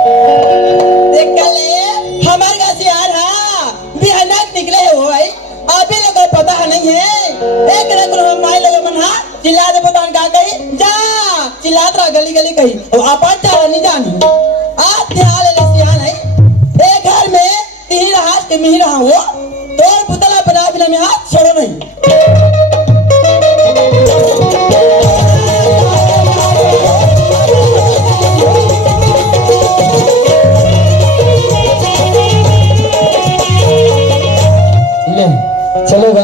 देख कले हमार का सियार हा बिहानक निकले हो भाई अभी लोग पता है नहीं है एक रंग हम माई लोग मन हा चिल्ला दे पता का कही जा चिल्लात रहा गली गली कही और अपन चाला नहीं जानी आज ध्यान ले सियान है एक घर में तीन हाथ के मिही रहा वो तोर पुतला बना बिना में हाथ छोड़ो नहीं चलेगा।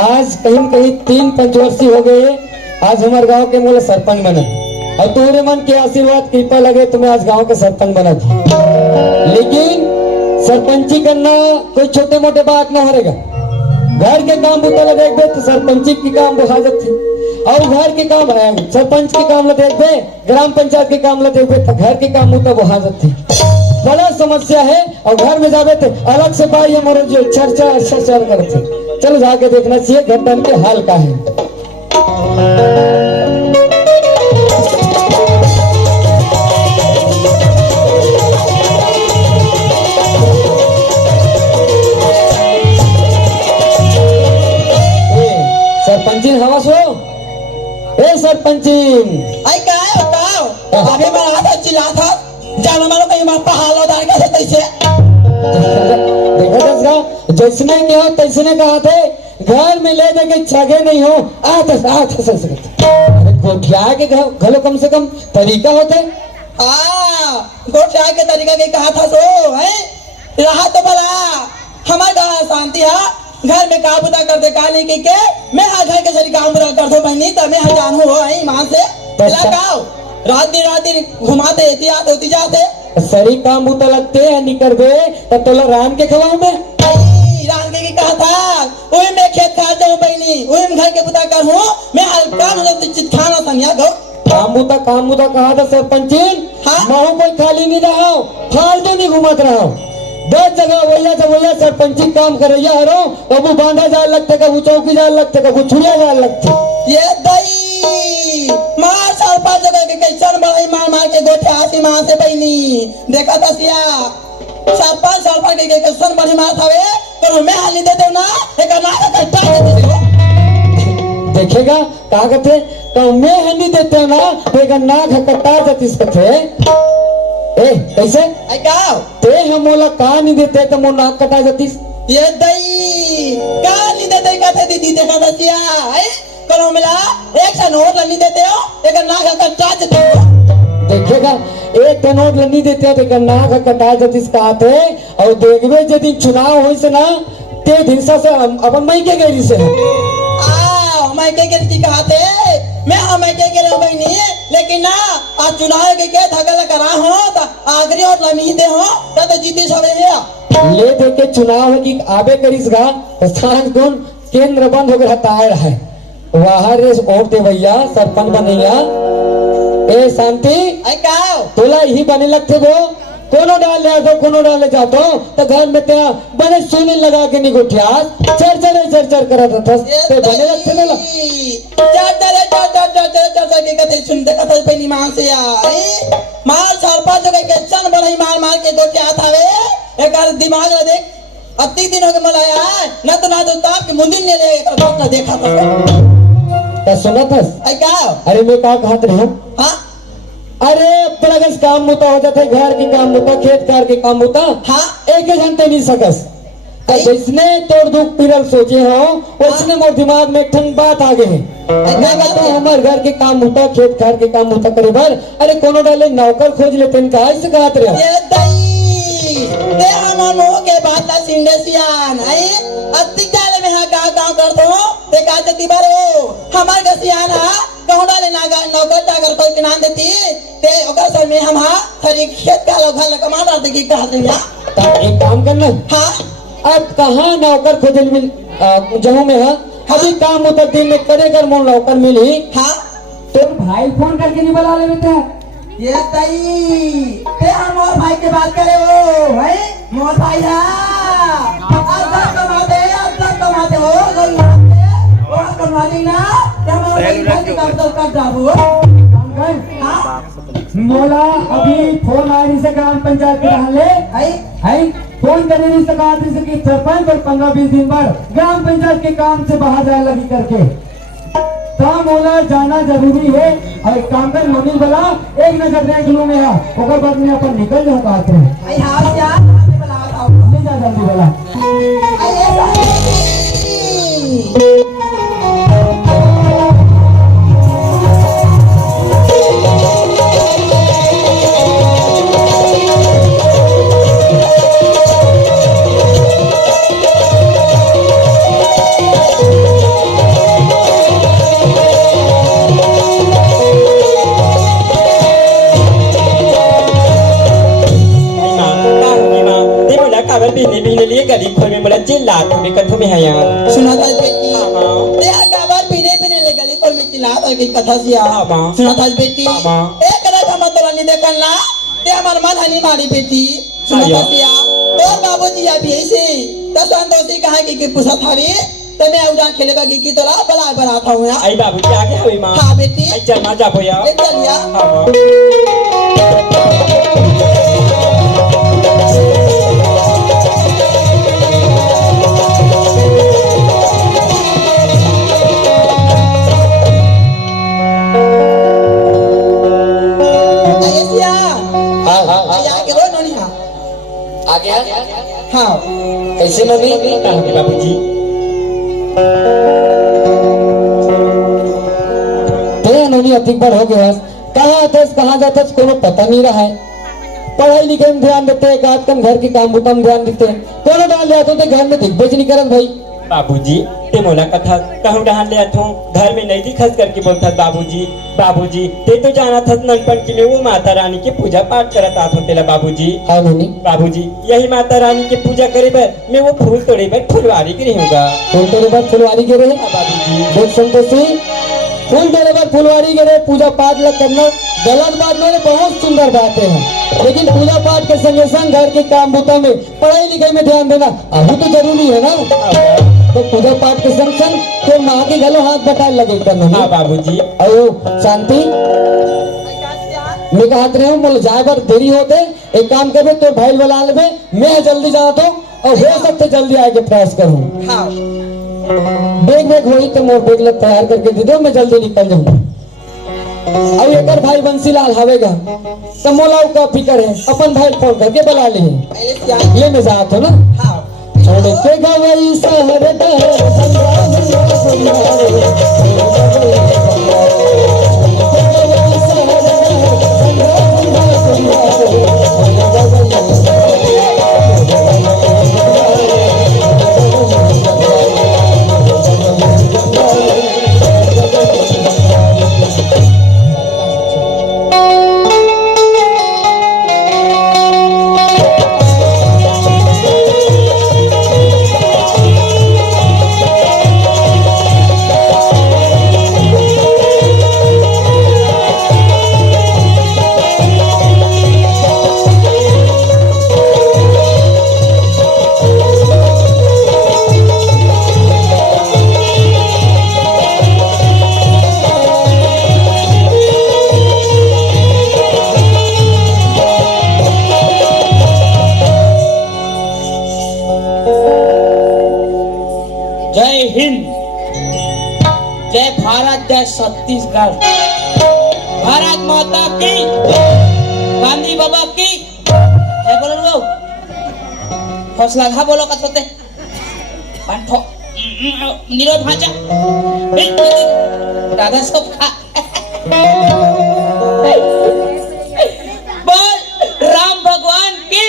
आज कहीं कहीं 3 पंचवर्षीय हो गए। आज हमारे गांव के मूल सरपंच बने और तोरे मन के आशीर्वाद कृपा लगे तुम्हें आज गांव के सरपंच बना थी। लेकिन सरपंची करना कोई छोटे मोटे बात ना रहेगा। घर के काम बुतला देख दे तो सरपंची की काम बुहाजत थी और घर के काम है सरपंच के काम ला देख दे ग्राम पंचायत के काम ला देख दे तो घर के काम मुता बुहाजत थी। बड़ा समस्या है और घर में जावे थे अलग से भाई हमारे जो चर्चा करते चलो जाके देखना चाहिए घटना के हाल का है। सरपंची हवा सो ए सरपंची आई का है बताओ अभी मैं हाथ चिल्ला था जाना मारो कहीं मां पहाड़ उतार के से तैसे देखा दसगा जैसने क्या तैसने कहा थे घर में ले जाके छगे नहीं हो आठ गोठिया के घलो कम से कम तरीका होते गोठिया के तरीका के कहा था सो है रहा तो भला हमारा शांति है घर में काम बुता करते काली के मैं हाँ घर के जरी काम बुता कर दो बहनी तब मैं हाँ जानू हो आई मां से लगाओ रात दिन घुमाते होती जाते सरी काम बुता लगते हैं निकर दे तब तोला राम के खवाऊं मैं राम के कहा था वही मैं खेत खा जाऊं बहनी वही घर के बुता कर हूँ मैं हल्का खाना संज्ञा गो काम बुता कहा था सरपंची हाँ? मैं कोई खाली नहीं रहा फालतू नहीं घुमात रहा 10 जगह वैया सरपंची काम करैया हरो कबू बांधा जाल लगते कबू चौकी जाल लगते कबू छुरिया जाल लगते ये दई मार साल 5 जगह के कैसन बड़ाई मार के गोठे आसी मां से बहनी देखा था सिया 4-5 साल पर के कैसन बड़ी मार थावे तो मैं हाली दे दे ना एक ना कट्टा दे दे देखेगा का कहते तो मैं हनी देते ना एक ना कट्टा जतिस कथे ए कैसे आई का ते हमोला का नहीं देते तो मो नाक कटा जतिस ये दई का नहीं देते कहते दीदी देखा था सिया है करो मिला एक सा नोट नहीं देते हो एक ना कट्टा देते हो देखेगा एक नोट नहीं देते तो एक नाक कटा जतिस कहते और देखबे यदि चुनाव होई से ना ते दिनसा से अपन मई के गई से मैं के कहा थे मैं हम के बहनी लेकिन ना आज चुनाव के धगल करा हो तो आगरी और लमी दे हो तो जीती सबे है ले दे के चुनाव की आबे करिसगा तो सांझ गुण केंद्र बंद हो गया तायर है वहां रे वोट दे भैया सरपंच बनैया ए शांति आई का तोला ही बने लगते गो कोनो डाल ले दो कोनो डाल ले जातो तो घर में तेरा बने सुनी लगा के निगुठिया चर करत था ते बने लगते ना चर के कथे सुनते कथे पहली मां से यार मार 4-5 जगह के चन बड़ाई मार के गोटे आथावे एक दिमाग ला देख अति दिन हो गए मलाया ना तो ताप के मुंदिन ने ले डॉक्टर देखा था सुना था आई का अरे मैं का कहत रहा हां अरे प्लगस काम मुता हो जाते घर के काम मुता खेत कार के काम मुता हाँ एक जानते नहीं सकस जिसने तोड़ दुख पिरल सोचे हो उसने मोर दिमाग में एक ठन बात आ गई मैं कहता हमारे घर के काम मुता खेत कार के काम मुता करे भर अरे कोनो डाले नौकर खोज लेते इनका ऐसे कहत रहे ये दई ते हम के बात ला सिंडेसियान आई अति काले में गाँव कर दो ते का जति बारो हमार गसियान हा कहूं डाले नागा नौकर टागर कोई के नाम देती ते ओकर सर में हम हा थरी खेत का लोग कमा डाल दे की कह दे तो एक काम करना हां अब कहाँ नौकर खोजल मिल जहू में है अभी काम उतर दिन में करे कर मोन नौकर मिली हां तो भाई फोन करके नहीं बुला ले बेटा ये तई ते हम और भाई के बात करे वो भाई मोर भाई है अब कमाते हो कोई वो कमाली ना हम भाई काम तो कर जाबो काम कर हां मोला अभी फोन आ रही से ग्राम पंचायत के रहले आई है फोन कर रही से कहा से कि सरपंच और 15-20 दिन बाद ग्राम पंचायत के काम से बाहर जाए लगी करके तो मोला जाना जरूरी है और एक काम कर नोनी वाला एक नजर देख लूं मैं ओकर बाद में अपन निकल जाऊं बात रे आई हां क्या हमें बुलावा था ले जा जल्दी वाला आई ऐसा बिने लिए गली खोल में बड़ा चिल्ला तुम्हें कथो में है यार सुना था बेटी ते गाबर बिने बिने ले गली कोल में चिल्ला और की कथा सिया सुना था बेटी एक रख हम तो नहीं देखना ते हमार मन हनी मारी बेटी सुना था सिया तोर बाबूजी या भी ऐसे तो संतोषी कहा कि पूछा थारी ते मैं उड़ा खेले बाकी की तोला बला बरा था हूं आई बाबूजी आगे हवे मां हां बेटी आई चल मां जा भैया चलिया आ गया हाँ कैसे नोनी कहां के बाबूजी ते नोनी अधिक बार हो गया कहाँ जाते कोनो पता नहीं रहा है पढ़ाई लिखाई में ध्यान देते एक आध कम घर के काम बुता में ध्यान देते कोनो डाल जाते तो घर में दिग्बेज नहीं करत भाई बाबूजी ते मोला कथा कहूं डाल ले आथो घर में नहीं दिखस करके बोलता बाबूजी बाबूजी ते तो जाना था नलपन की में वो माता रानी की पूजा पाठ करत आथो तेला बाबूजी हाँ नोनी बाबूजी यही माता रानी की पूजा करे बर मैं वो फूल तोड़े बर फुलवारी के रहूंगा फूल तोड़े बाद फुलवारी के रहे बाबूजी देख संतोषी फूल तोड़े बाद फुलवारी के रहे पूजा पाठ लग करना गलत बात नहीं बहुत सुंदर बातें हैं लेकिन पूजा पाठ के संगे संग घर के काम बुता में पढ़ाई लिखाई में ध्यान देना अभी तो जरूरी है ना तो पूजा पाठ के संग संग तो माँ के गलो हाथ बटाए लगे करना हाँ बाबूजी अयो शांति मैं कहते रहे हूँ बोले जाए बार देरी होते एक काम करे तो भाई वाला लेवे मैं जल्दी जाता हूँ और हो सकते जल्दी आके प्रयास करूँ हाँ बैग होई तो मोर बैग लग तैयार करके दे दो मैं जल्दी निकल जाऊँ अब एक भाई बंसीलाल हवेगा तो मोला का फिकर है अपन भाई फोन करके बुला ले ये मैं जाता हूँ ना हाँ छोड़ के गवई शहर जय हिंद, जय भारत, जय छत्तीसगढ़, भारत माता की, गांधी बाबा की जय। बोलो लोग हौसला खा बोलो कस होते पांठो नीरो भाजा दादा सब खा बोल राम भगवान की,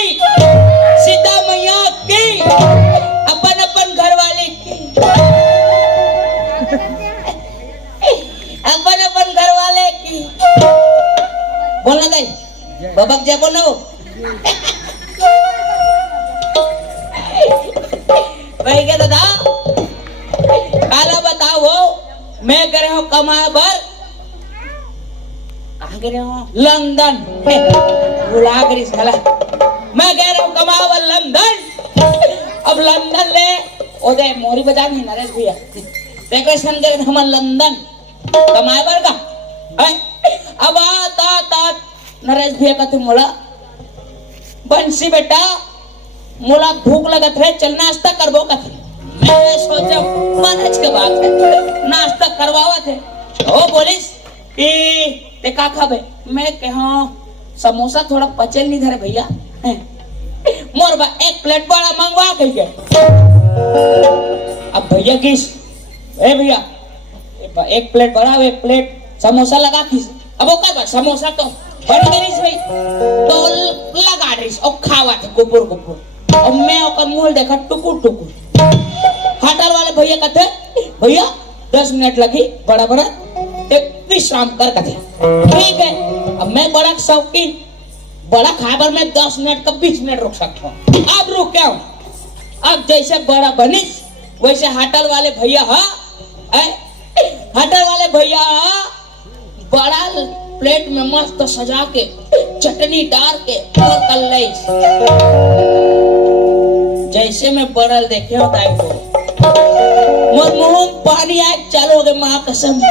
सीता मैया की, अपन अपन घर वाले की, अपन अपन घर वाले की। बोलना दाई बाबा जय बोलो भाई क्या दादा काला बताओ हो मैं करे हूँ कमाए भर कहाँ गए हो लंदन बुला कर इस गला मैं कह रहा हूँ कमावा लंदन। अब लंदन ले ओदे मोरी बाजार में नरेश भैया वेकेशन के हम लंदन कमाए बर का अब आता नरेश भैया कहते मोला बंसी बेटा मोला भूख लगत है चल नाश्ता करबो कथे मैं सोचा मनज के बात है नाश्ता करवावा थे ओ बोलिस कि ते का खाबे मैं कहा समोसा थोड़ा पचल नहीं धरे भैया मोर बा एक प्लेट बड़ा मंगवा कह के अब भैया किस ए भैया एक प्लेट बड़ा एक प्लेट समोसा लगा किस अब ओका बा समोसा तो बन गई भाई तो लगा रही और खावा थे कुकुर कुकुर और मैं ओकर मुंह देखा टुकुर टुकुर होटल वाले भैया कहते भैया 10 मिनट लगी बड़ा बड़ा एक विश्राम कर कहते ठीक है अब मैं बड़ा शौकीन बड़ा खाबर में 10 मिनट का 20 मिनट रुक सकता हूँ अब रुक क्या हूँ अब जैसे बड़ा बनिस वैसे होटल वाले भैया होटल वाले भैया बड़ा प्लेट में मस्त सजा के चटनी डाल के और कल्लैस जैसे मैं बड़ल देखे होता है को मोर मुंह में पानी आए चलोगे माँ कसम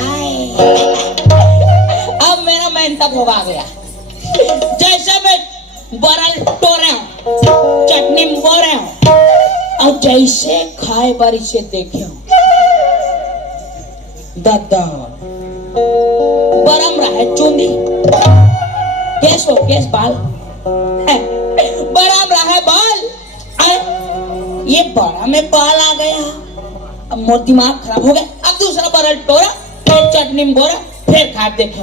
हाय अब मेरा मेंटप होगा गया जैसे मैं बड़ल टोरे हूँ चटनी में बोरे हूँ और जैसे खाए बारी से देखे हूँ दादा बरम रहा है चूंदी केस हो केस बाल बरम रहा है बाल ये बड़ा में बाल आ गया अब मोर दिमाग खराब हो गया अब दूसरा बरल टोरा फिर चटनी में बोरा फिर खा देखे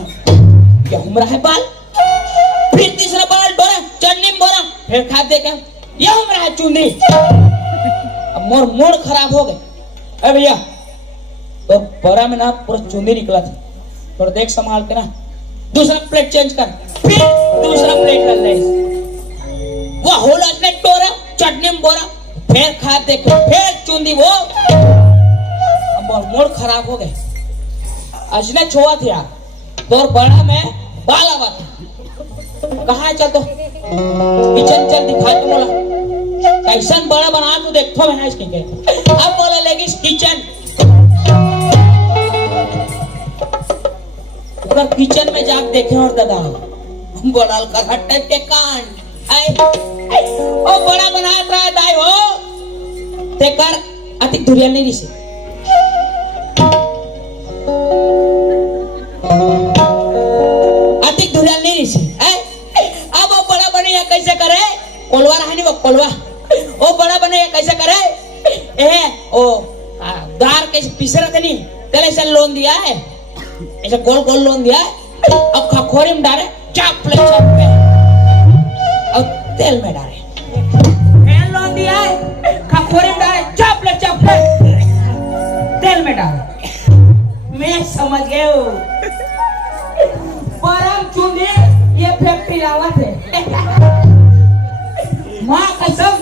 ये उम्र है बाल फिर तीसरा बरल टोरा चटनी में बोरा फिर खा देखे ये उम्र है चूंदी अब मोर मूड खराब हो गए अरे भैया तो बड़ा में ना पूरा चूंदी निकला था थोड़ा देख संभाल के ना दूसरा प्लेट चेंज कर फिर दूसरा प्लेट कर ले वो होल ने टोरा चटनी में बोरा फिर खा देख फिर चूंदी वो अब मूड खराब हो गए अजने छोआ थे यार तो बड़ा में बाला बात कहाँ चल तो किचन चल दिखा तो बोला कैसन बड़ा बना तू देखो मैं इसके अब बोला लेगी किचन किचन में जाके देखे और दादा बड़ा कर टाइप के कान ओ बड़ा बना रहा है दाई हो ते कर अतिक दुरिया नहीं रिसे अतिक दुरिया नहीं रिसे अब वो बड़ा बने या कैसे करे कोलवा रहा नहीं वो कोलवा ओ बड़ा बने या कैसे करे ओ दार कैसे पीसे रहते नहीं तेरे से लोन दिया है ऐसा गोल गोल लोन दिया है अब खखोरी में डाले चाप ले चाप पे और तेल में डाले तेल लोन दिया है खखोरी में डाले चाप ले तेल में डाले मैं समझ गया हूँ परम चूंदी ये फैक्ट्री लावा थे माँ कसम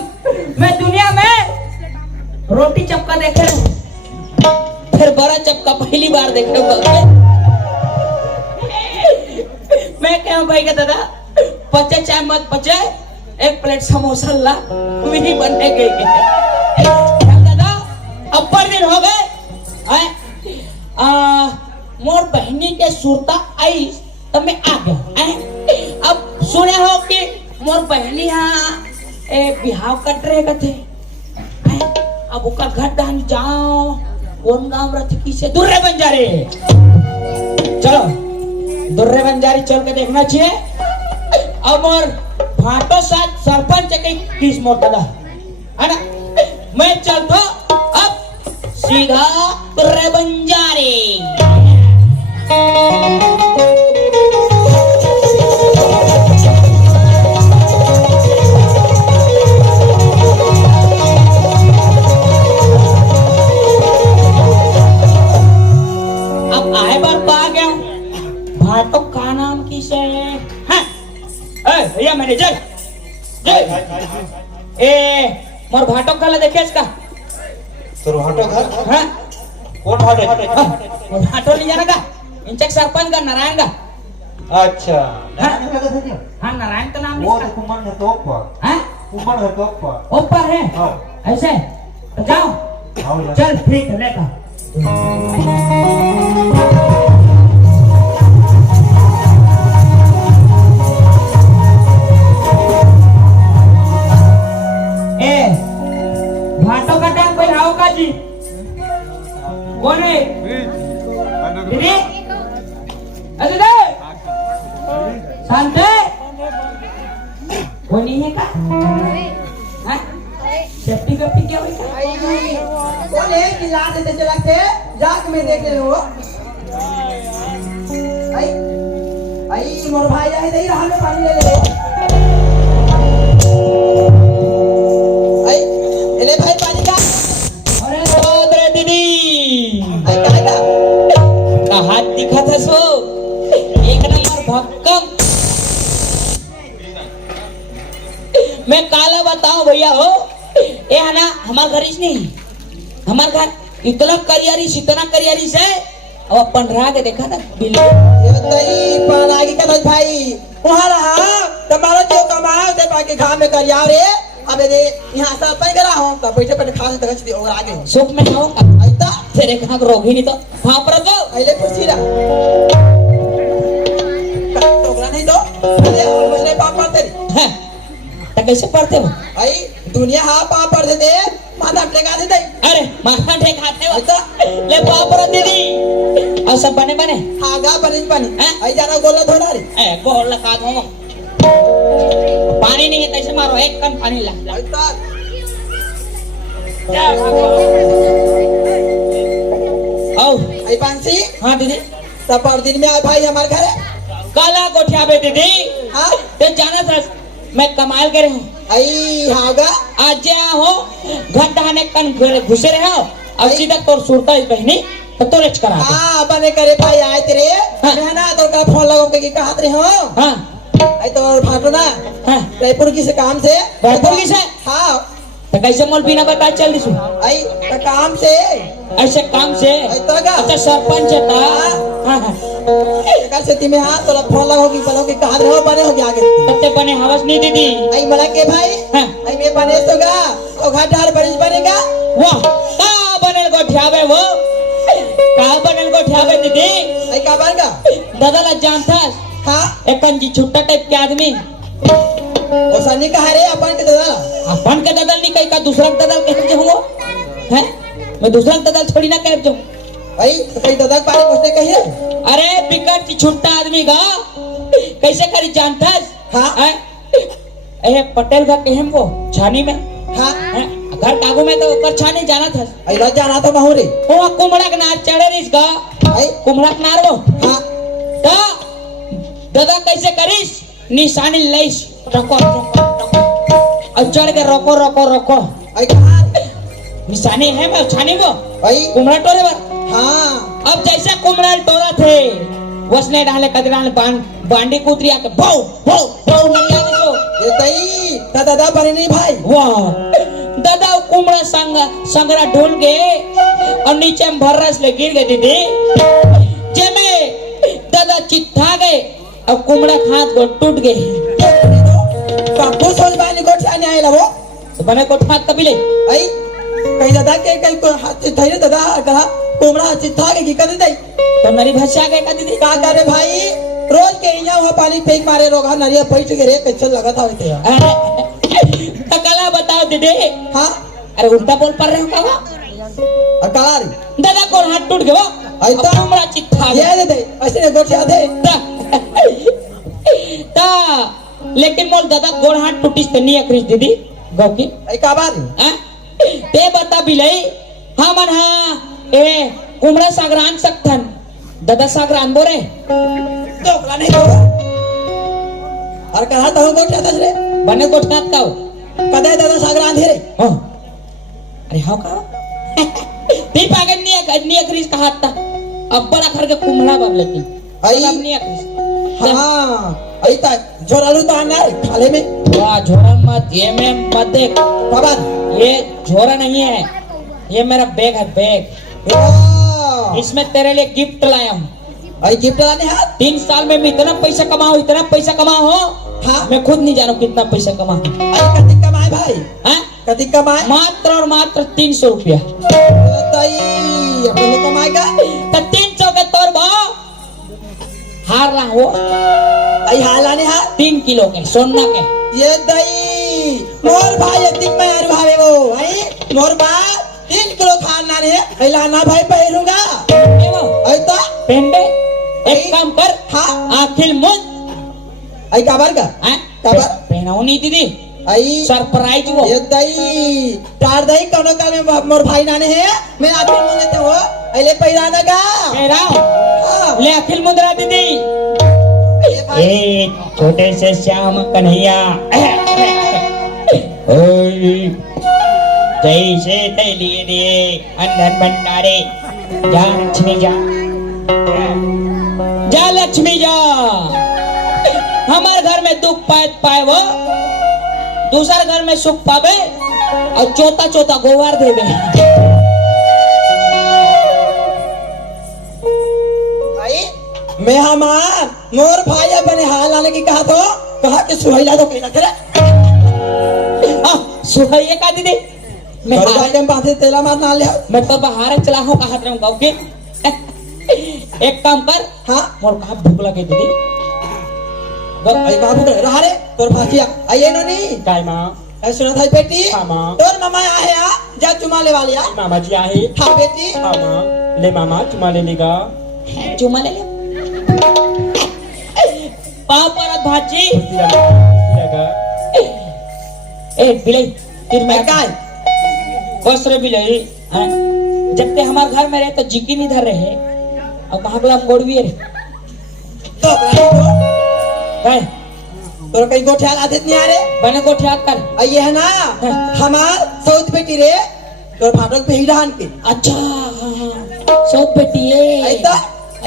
मैं दुनिया में रोटी चपका देखे फिर बड़ा चपका पहली बार देख रहे मैं क्या भाई का दादा पचे चाहे मत पचे एक प्लेट समोसा ला वही बनने गई दादा अब पर दिन हो गए मोर बहनी के सुरता आई तब मैं आ गया अब सुने हो कि मोर बहनी यहाँ बिहाव कट रहे थे अब उसका घर दान जाओ कौन गांव रथ की से दुर्रे बंजारे चलो दुर्रे बंजारी चल के देखना चाहिए अब और फाटो साथ सरपंच के किस मोर दादा है ना मैं चलता अब सीधा दुर्रे बंजारे भाटो का नाम किसे है भैया मैनेजर मोर भाटो का देखे इसका तो भाटो घर हाँ कौन भाटो भाटो नहीं जाना का इंचक सरपंच का नारायण का अच्छा हाँ नारायण का नाम वो तो कुमार है तो ऊपर कुमार है तो ऊपर है ऐसे तो जाओ चल ठीक है लेकर शांत कोणी है का हाँ? सेफ्टी वेफ्टी क्या हुई का कौन है कि लात देते चला के जाक में देख ले लो आई आई मोर भाई जाए दे रहा में पानी ले ले आई ले भाई पानी का अरे सोदरे दीदी आई काय का हाथ दिखा था सो एक नंबर भक्कम मैं काला बताऊं भैया हो ये है ना हमार घर इस नहीं हमार घर इतना करियारी से अब अपन रहा के देखा था बिल्ली ये दई पर आगे का भाई वहां रहा तुम्हारा जो कमाओ दे पाके घाम में कर यार रे अबे दे यहां सब पे करा हो तब बैठे बैठे खा से तक और आगे सुख में खाओ का आइता तेरे कहाँ रोगी नहीं तो वहां पर तो आइले खुशी रहा टोकरा नहीं दो अरे और मुझे पाप पड़ते हैं तो कैसे पढ़ते हो आई दुनिया हा पाप पड़ दे माथा टेका दे दे अरे माथा टेकाते हो आइता ले बापर दीदी और सब बने बने हागा बने पानी हैं? आई जाना गोला धोना रे ए गोल लगा दो पानी नहीं है तैसे मारो एक कन पानी ला आइता आओ आई पांसी हाँ दीदी तब पर दिन में आ भाई हमारे घर काला गोठिया बे दीदी हां ते जाना था मैं कमाल करे हूँ आई हागा आज जा हो घर डहाने कन घुसे रहे हो अब सीधा तोर सुरता इस बहनी तो तोरे करा दे। हां बने करे भाई आए तेरे हाँ। मैं ना तो का फोन लगाओ के कहा रे हो हाँ आई तो फाटो ना हाँ रायपुर की से काम से रायपुर की से? हां तो कैसे मोल बिना बता चल दिसू आई का काम से ऐसे काम से आई तो का अच्छा सरपंच है ता हाँ हाँ कल से तिमे हां तो फोन लगाओ कि बोलो कि कहा रे हो बने हो गया आगे कत्ते बने हवस नहीं दीदी आई मला के भाई हाँ आई में बने सोगा और घाटार बरिश बनेगा वाह का बनल गोठियावे वो का बनल गोठियावे दीदी आई का बनेगा दादा ला जानता हां एकन जी छुट्टा टाइप के आदमी और सनी कहा रे अपन के दादा अपन के ददल नहीं कहीं का दूसरा ददल कह जो हैं मैं दूसरा ददल थोड़ी ना कह जो भाई तो कहीं दादा के बारे में कुछ नहीं कही अरे बिकट की छुट्टा आदमी का कैसे करी जानता हाँ। हैं? ए पटेल का केहम वो छानी में हां हैं? घर कागू में तो कर छानी जाना था आई रोज जाना तो महू रे वो कुमड़ा के नार चढ़े रिस गा आई कुमड़ा के नार वो हां ता दादा कैसे करिस निशानी लईस रको और चढ़ के रोको रोको रोको आई कहा निशानी है मैं छानी वो भाई कुमड़ा टोरे पर हां अब जैसे कुमड़ा टोरा थे वसने डाले कदरान बांडी कुतरी आके भौ भौ भौ मरिया दिसो ये तई दादा बने नहीं भाई वाह दादा कुमड़ा संगरा ढूंढ के और नीचे में भर रस ले गिर गए दीदी जेमे दादा चित्ता गए और कुमड़ा हाथ को टूट गए काकू सोच बानी को छाने आइला वो तो बने को हाथ कभी ले आई कहीं दादा के कहीं को हाथ से थई दादा कहा कोमड़ा चित्ता के की कर दे तो नरी भाषा गए का दीदी का करे भाई रोज के यहाँ वहाँ पानी फेंक मारे रोगा नरिया पैठ के रे कैसे लगा था होते अरे तो कला बताओ दीदी हाँ अरे उल्टा बोल पा रहे हो का अकाली दादा को हाथ टूट गया आई तो कुमड़ा चित्ता ये दे दे ऐसे ने गोठिया दे ता लेकिन मोल दादा गोड़ हाथ टूटिस तो नहीं अखरिस दीदी गौ की आई का बात हाँ? ते बता बिलई हाँ मन हाँ ए कुमड़ा सागरान सकथन दादा सागरान बोरे टोकला नहीं दो और कहा तो गोठिया दस रे बने गोठनाथ का कदे दादा सागरान धीरे हाँ अरे हाँ का ती पागल नहीं अखरिस कहा था अब बड़ा खर के कुमड़ा बन लेती आई अब नहीं अखरिस हाँ आई ता जोरालू तो आना है खाले में वाह झोरा मत ये में मत देख का बात ये झोरा नहीं है ये मेरा बैग है बैग वाह इसमें तेरे लिए गिफ्ट लाया हूँ आई गिफ्ट लाने हाथ 3 साल में मैं इतना पैसा कमाऊं हाँ मैं खुद नहीं जानू कितना पैसा कमाऊं आई कति कमाए भाई हाँ? कति कमाए मात्र और मात्र 300 रुपया ताई अपन लोग कमाएगा तो 300 के तौर भाव हार रहा हो आई हालाने हाथ 3 किलो के सोना के ये दई मोर भाई अधिक में यार भावे वो आई मोर बा 3 किलो खाना ने आई लाना भाई पहलूंगा ए वो, आई तो पेंडे एक काम कर हाँ आखिल मुझ आई काबर का हैं? काबर पहनाओ नहीं दीदी आई सरप्राइज वो ये दई तार दई कोनो काल में मोर भाई नाने है मैं आखिर मुने ते हो अइले पहिराना का पहनाओ हाँ, ले अखिल मुद्रा दीदी ये भाई ए छोटे से श्याम कन्हैया ओय जैसे ते लिए दिए अंधन भंडारे जा लक्ष्मी जा जा लक्ष्मी जा हमारे घर में दुख पाए वो दूसरे घर में सुख पावे और चौथा चौथा गोवार देवे भाई मैं हमार मोर भाई अब बने हाल आने की कहा कि सुहैला तो कहीं ना करे सुहैया का दीदी मैं और भाई के बांधे तेला मार ना ले मैं तो बाहर चला हूँ कहा रहूंगा ओके एक काम कर हाँ मोर कहा भूख लगे दीदी आई बाबू रे रहा रे तोर भासिया आइए नो नी काय माँ ऐ सुना था बेटी हाँ माँ तोर मामा आए आ जा चुमा ले वाली आ मामा जी आहे हाँ बेटी हाँ माँ ले मामा चुमा ले लेगा चुमा ले पाँव पर भाजी ए बिलाई फिर मैं मैं काय बस रे बिलाई हाँ? जब ते हमारे घर में रहे तो जिकी नहीं धर रहे और कहाँ पे हम गोड़वी रे तो भाई काय तोर कहीं गोठियाल आदत नहीं आ रे बने को ठियाक कर आइए है ना हमार सौत बेटी रे तोर फाटक पे ही रहन के अच्छा हाँ हाँ सब बेटी है ऐसा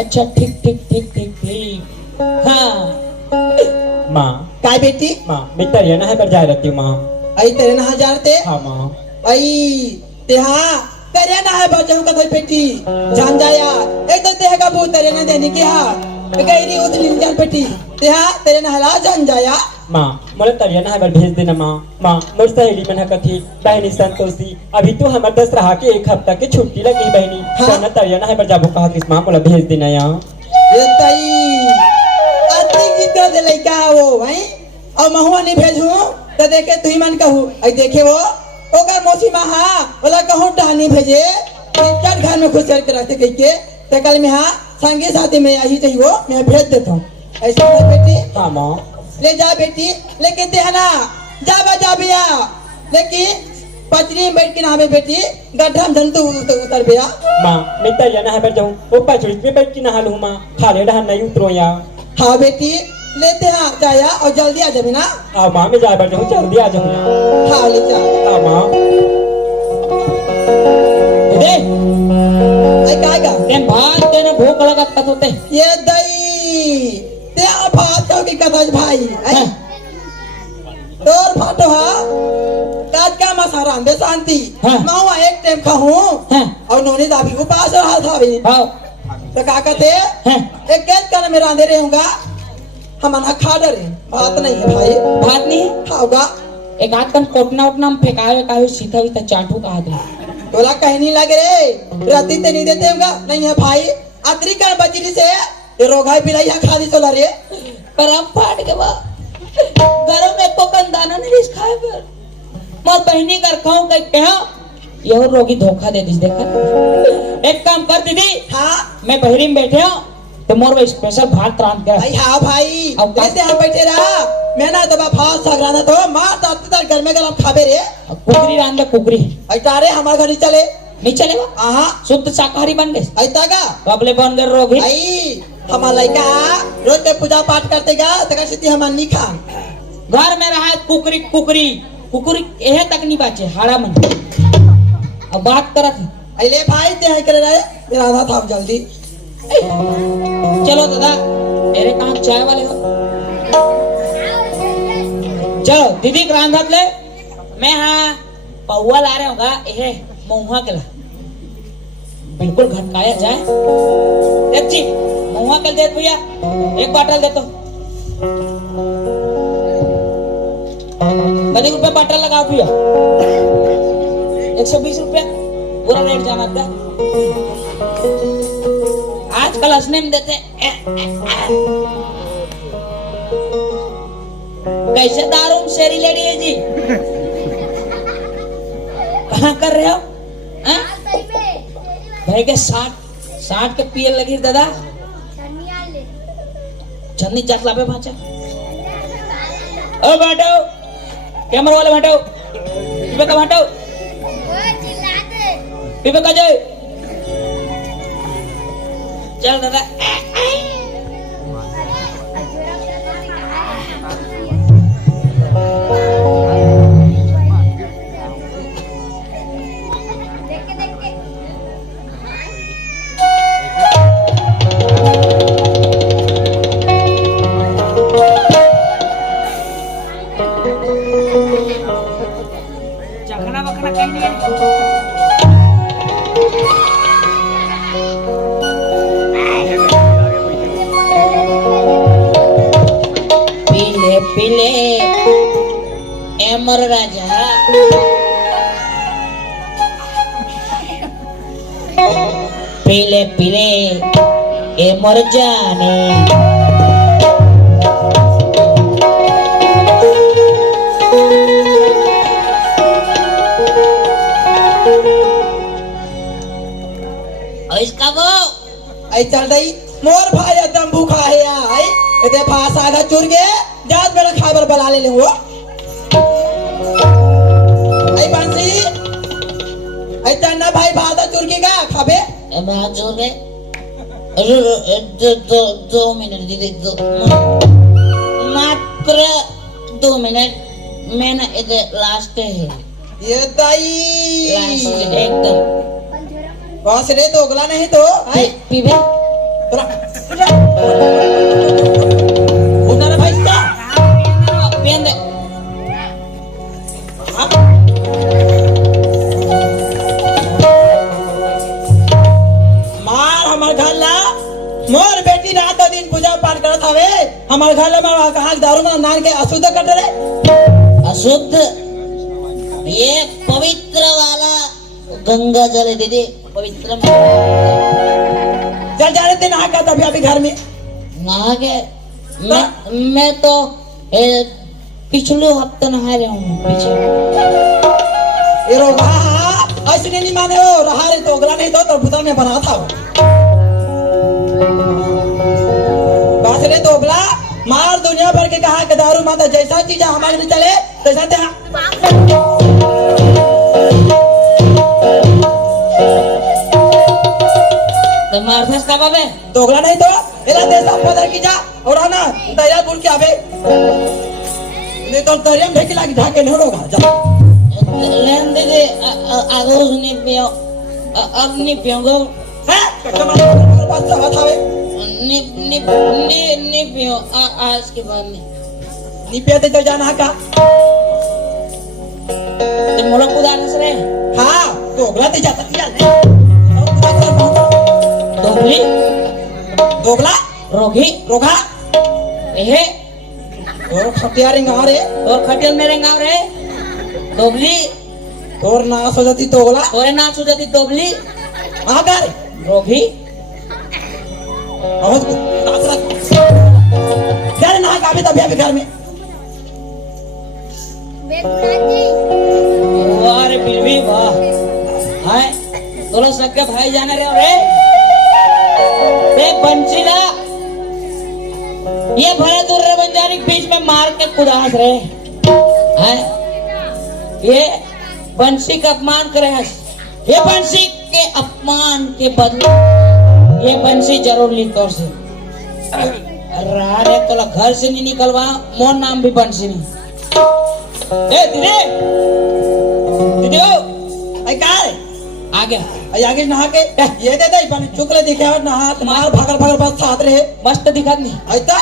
अच्छा ठीक ठीक ठीक ठीक ठीक हाँ माँ काय बेटी माँ मैं तरिया ना है पर जा रहती हूँ माँ आई तेरे ना हजार ते हाँ माँ आई ते हाँ तेरे ना है बचाऊ का बेटी जान जाया एक तो तेरे का बहुत तेरे ना देने की हाँ गईरी उतनी जान बेटी ते हाँ तेरे ना हला जान जाया माँ मोला तरिया ना है पर भेज देना माँ माँ मोर सहेली मन कथी बहनी संतोषी अभी तो हमारे 10 रहा के एक हफ्ता की छुट्टी लगी बहनी हाँ। तो ना तरिया ना है पर जाबो कहा किस माँ मोला भेज देना यहाँ ये तई अति की तो दे लइका वो भाई और महुआ नहीं भेजू तो देखे तू ही मन कहू आई देखे वो ओकर मौसी माँ हाँ बोला कहूँ डानी भेजे चल घर में खुश करके रखते कही के तो कल में हाँ संगे साथी में आई चाहिए वो मैं भेज देता हूँ ऐसे है बेटी हाँ माँ ले जा बेटी लेकिन देहना जा बजा भैया लेकिन पचरी में बैठ के नहावे बेटी गड्ढा में जंतु उतर भैया माँ मैं तरिया ना है पर जाऊँ वो पचड़ी में बैठ के नहा लूँ माँ खाले डहान नहीं उतरो यहाँ हाँ बेटी लेते हाँ जाया और जल्दी आ जाबे ना हाँ माँ मैं जा बैठ जाऊँ जल्दी आ जाऊँ यहाँ हाँ ले जा हाँ माँ दे आई कागा तेन भात देने भूख लगा कत होते ये दई ते भात का की कथा भाई आई तोर फाटो हा काज का मसारा अंदे शांति हाँ। मावा एक टाइम खाऊं हाँ और नोनी दाबी उपास रहा था भी हाँ तो का कहते हाँ एक गैस का मेरा अंधे रहूंगा हम अना खा डरे बात नहीं है भाई भात नहीं है खाओगा एक हाथ कम कोटना उटना हम फेंकावे कावे सीधा सीधा चाटू का हाथ है तोला कहीं नहीं लगे रे राती ते नहीं देते होगा नहीं है भाई अतरी कर बचरी से ये रोगाई बिलाई यहाँ खा दी तोला रे पर हम फाट के बा घरों में कोकन दाना नहीं रिस खाए पर मोर बहनी कर खाऊं कह के हाँ ये रोगी धोखा दे दिस देखा एक काम कर दीदी हाँ मैं बहरी में बैठे हूँ तो मोर वो स्पेशल भात रांध के भाई हाँ भाई अब का- ऐसे हम बैठे रहा मैं ना दबा फास सगराना तो मार ताते तार घर में गलम खाबे रे कुकरी रांध के कुकरी अटारे हमारे घर नहीं चले नहीं चलेगा आहा शुद्ध शाकाहारी बन गए ऐता का कबले बन गए रोगी आई हमारा लड़का रोज के पूजा पाठ करते गा तक स्थिति हमार नहीं खा घर में रहा है कुकरी कुकरी कुकरी यह तक नहीं बाचे हाड़ा मन अब बात करत है अले भाई ते है करे रहे मेरा आधा था जल्दी चलो दादा मेरे कहा चाय वाले हो चलो दीदी के रांधत ले मैं हाँ पौवा ला रहे होगा यह महुआ के ला बिल्कुल घटकाया जाए एक जी महुआ के दे भैया एक बॉटल दे तो कितने रुपए बॉटल लगाओ भैया 120 रुपया पूरा रेट जाना था आजकल हंसने में देते कैसे दारू में शेरी लेडी है जी कहाँ कर रहे हो हाँ? भाई के 60 के पिए लगी दादा चन्नी जात लावे भाचा ओ बैठो कैमरा वाले बैठो पीपे का बैठो पीपे का जाए चल दादा चखना बखना कहीं नहीं है पीले पीले एमर राजा पीले पीले एमर जाने इसका वो आई चल रही मोर भाई एकदम भूखा है आई इते फास आगा चुर के जात मेरा खाबर बना ले वो आई बंसी आई चन्ना भाई भादा चुर के का खाबे बात हो गए दो मिनट दीदी दो मात्र 2 मिनट मैंने इधर लास्ट है ये ताई लास्ट एकदम बस रे तो अगला नहीं तो आई पीबे उधर भाई का पेन दे मार हमार घर ला मोर बेटी रात दिन पूजा पाठ करत हवे हमार घर ला मार कहा दारू में नान के अशुद्ध कर रे अशुद्ध ये पवित्र वाला गंगा जल है दीदी पवित्र चल जा रहे थे नहा का तभी अभी घर में नहा के मैं तो पिछले हफ्ते नहा रहा हूँ पीछे ये रोगा ऐसे नहीं माने हो रहा रे तो अगला नहीं तो भूतल में बना था बस रे तो अगला मार दुनिया भर के कहा कि दारू माता जैसा चीज हमारे लिए चले तैसा ते तो मार फंस का बाबे तो अगला नहीं तो एला देसा पदर की जा और ना दया बुल के आवे नहीं तो तरियम ढेकी लागी ढाके नहीं होगा जा लेन दे दे आगो सुनी पियो अब नहीं पियोगो है कस्टमर पास से हाथ आवे नहीं पियो आज के बाद नहीं निपिया ते तो जाना का तो मोला कुदाने से रे हां तो अगला ते जाता किया दोगली दोगला रोगी रोगा एहे और खटियारी गाँव रे और खटियल मेरे गाँव रे दोगली और ना सोचती दोगला तोरे ना सुझती दोगली आ कर रोगी बहुत घर ना काबे तभी अभी घर में वाह रे बिलवी वाह हाय तो लोग सबके भाई जाने रे रे बंशीला ये भले दूर रे बंजारी के बीच में मार के कुदास रे हैं ये बंशी का अपमान करे है ये बंशी के अपमान के बदले ये बंशी जरूर ली तौर से रहा रे तो घर से नहीं निकलवा मोर नाम भी बंशी नहीं ए दीदी दीदी आई कार आ गया आई आगे नहा के ये दे दे बन चुकले दिखे और नहा मार भागल भागल बस साथ रहे मस्त दिखत नहीं आई ता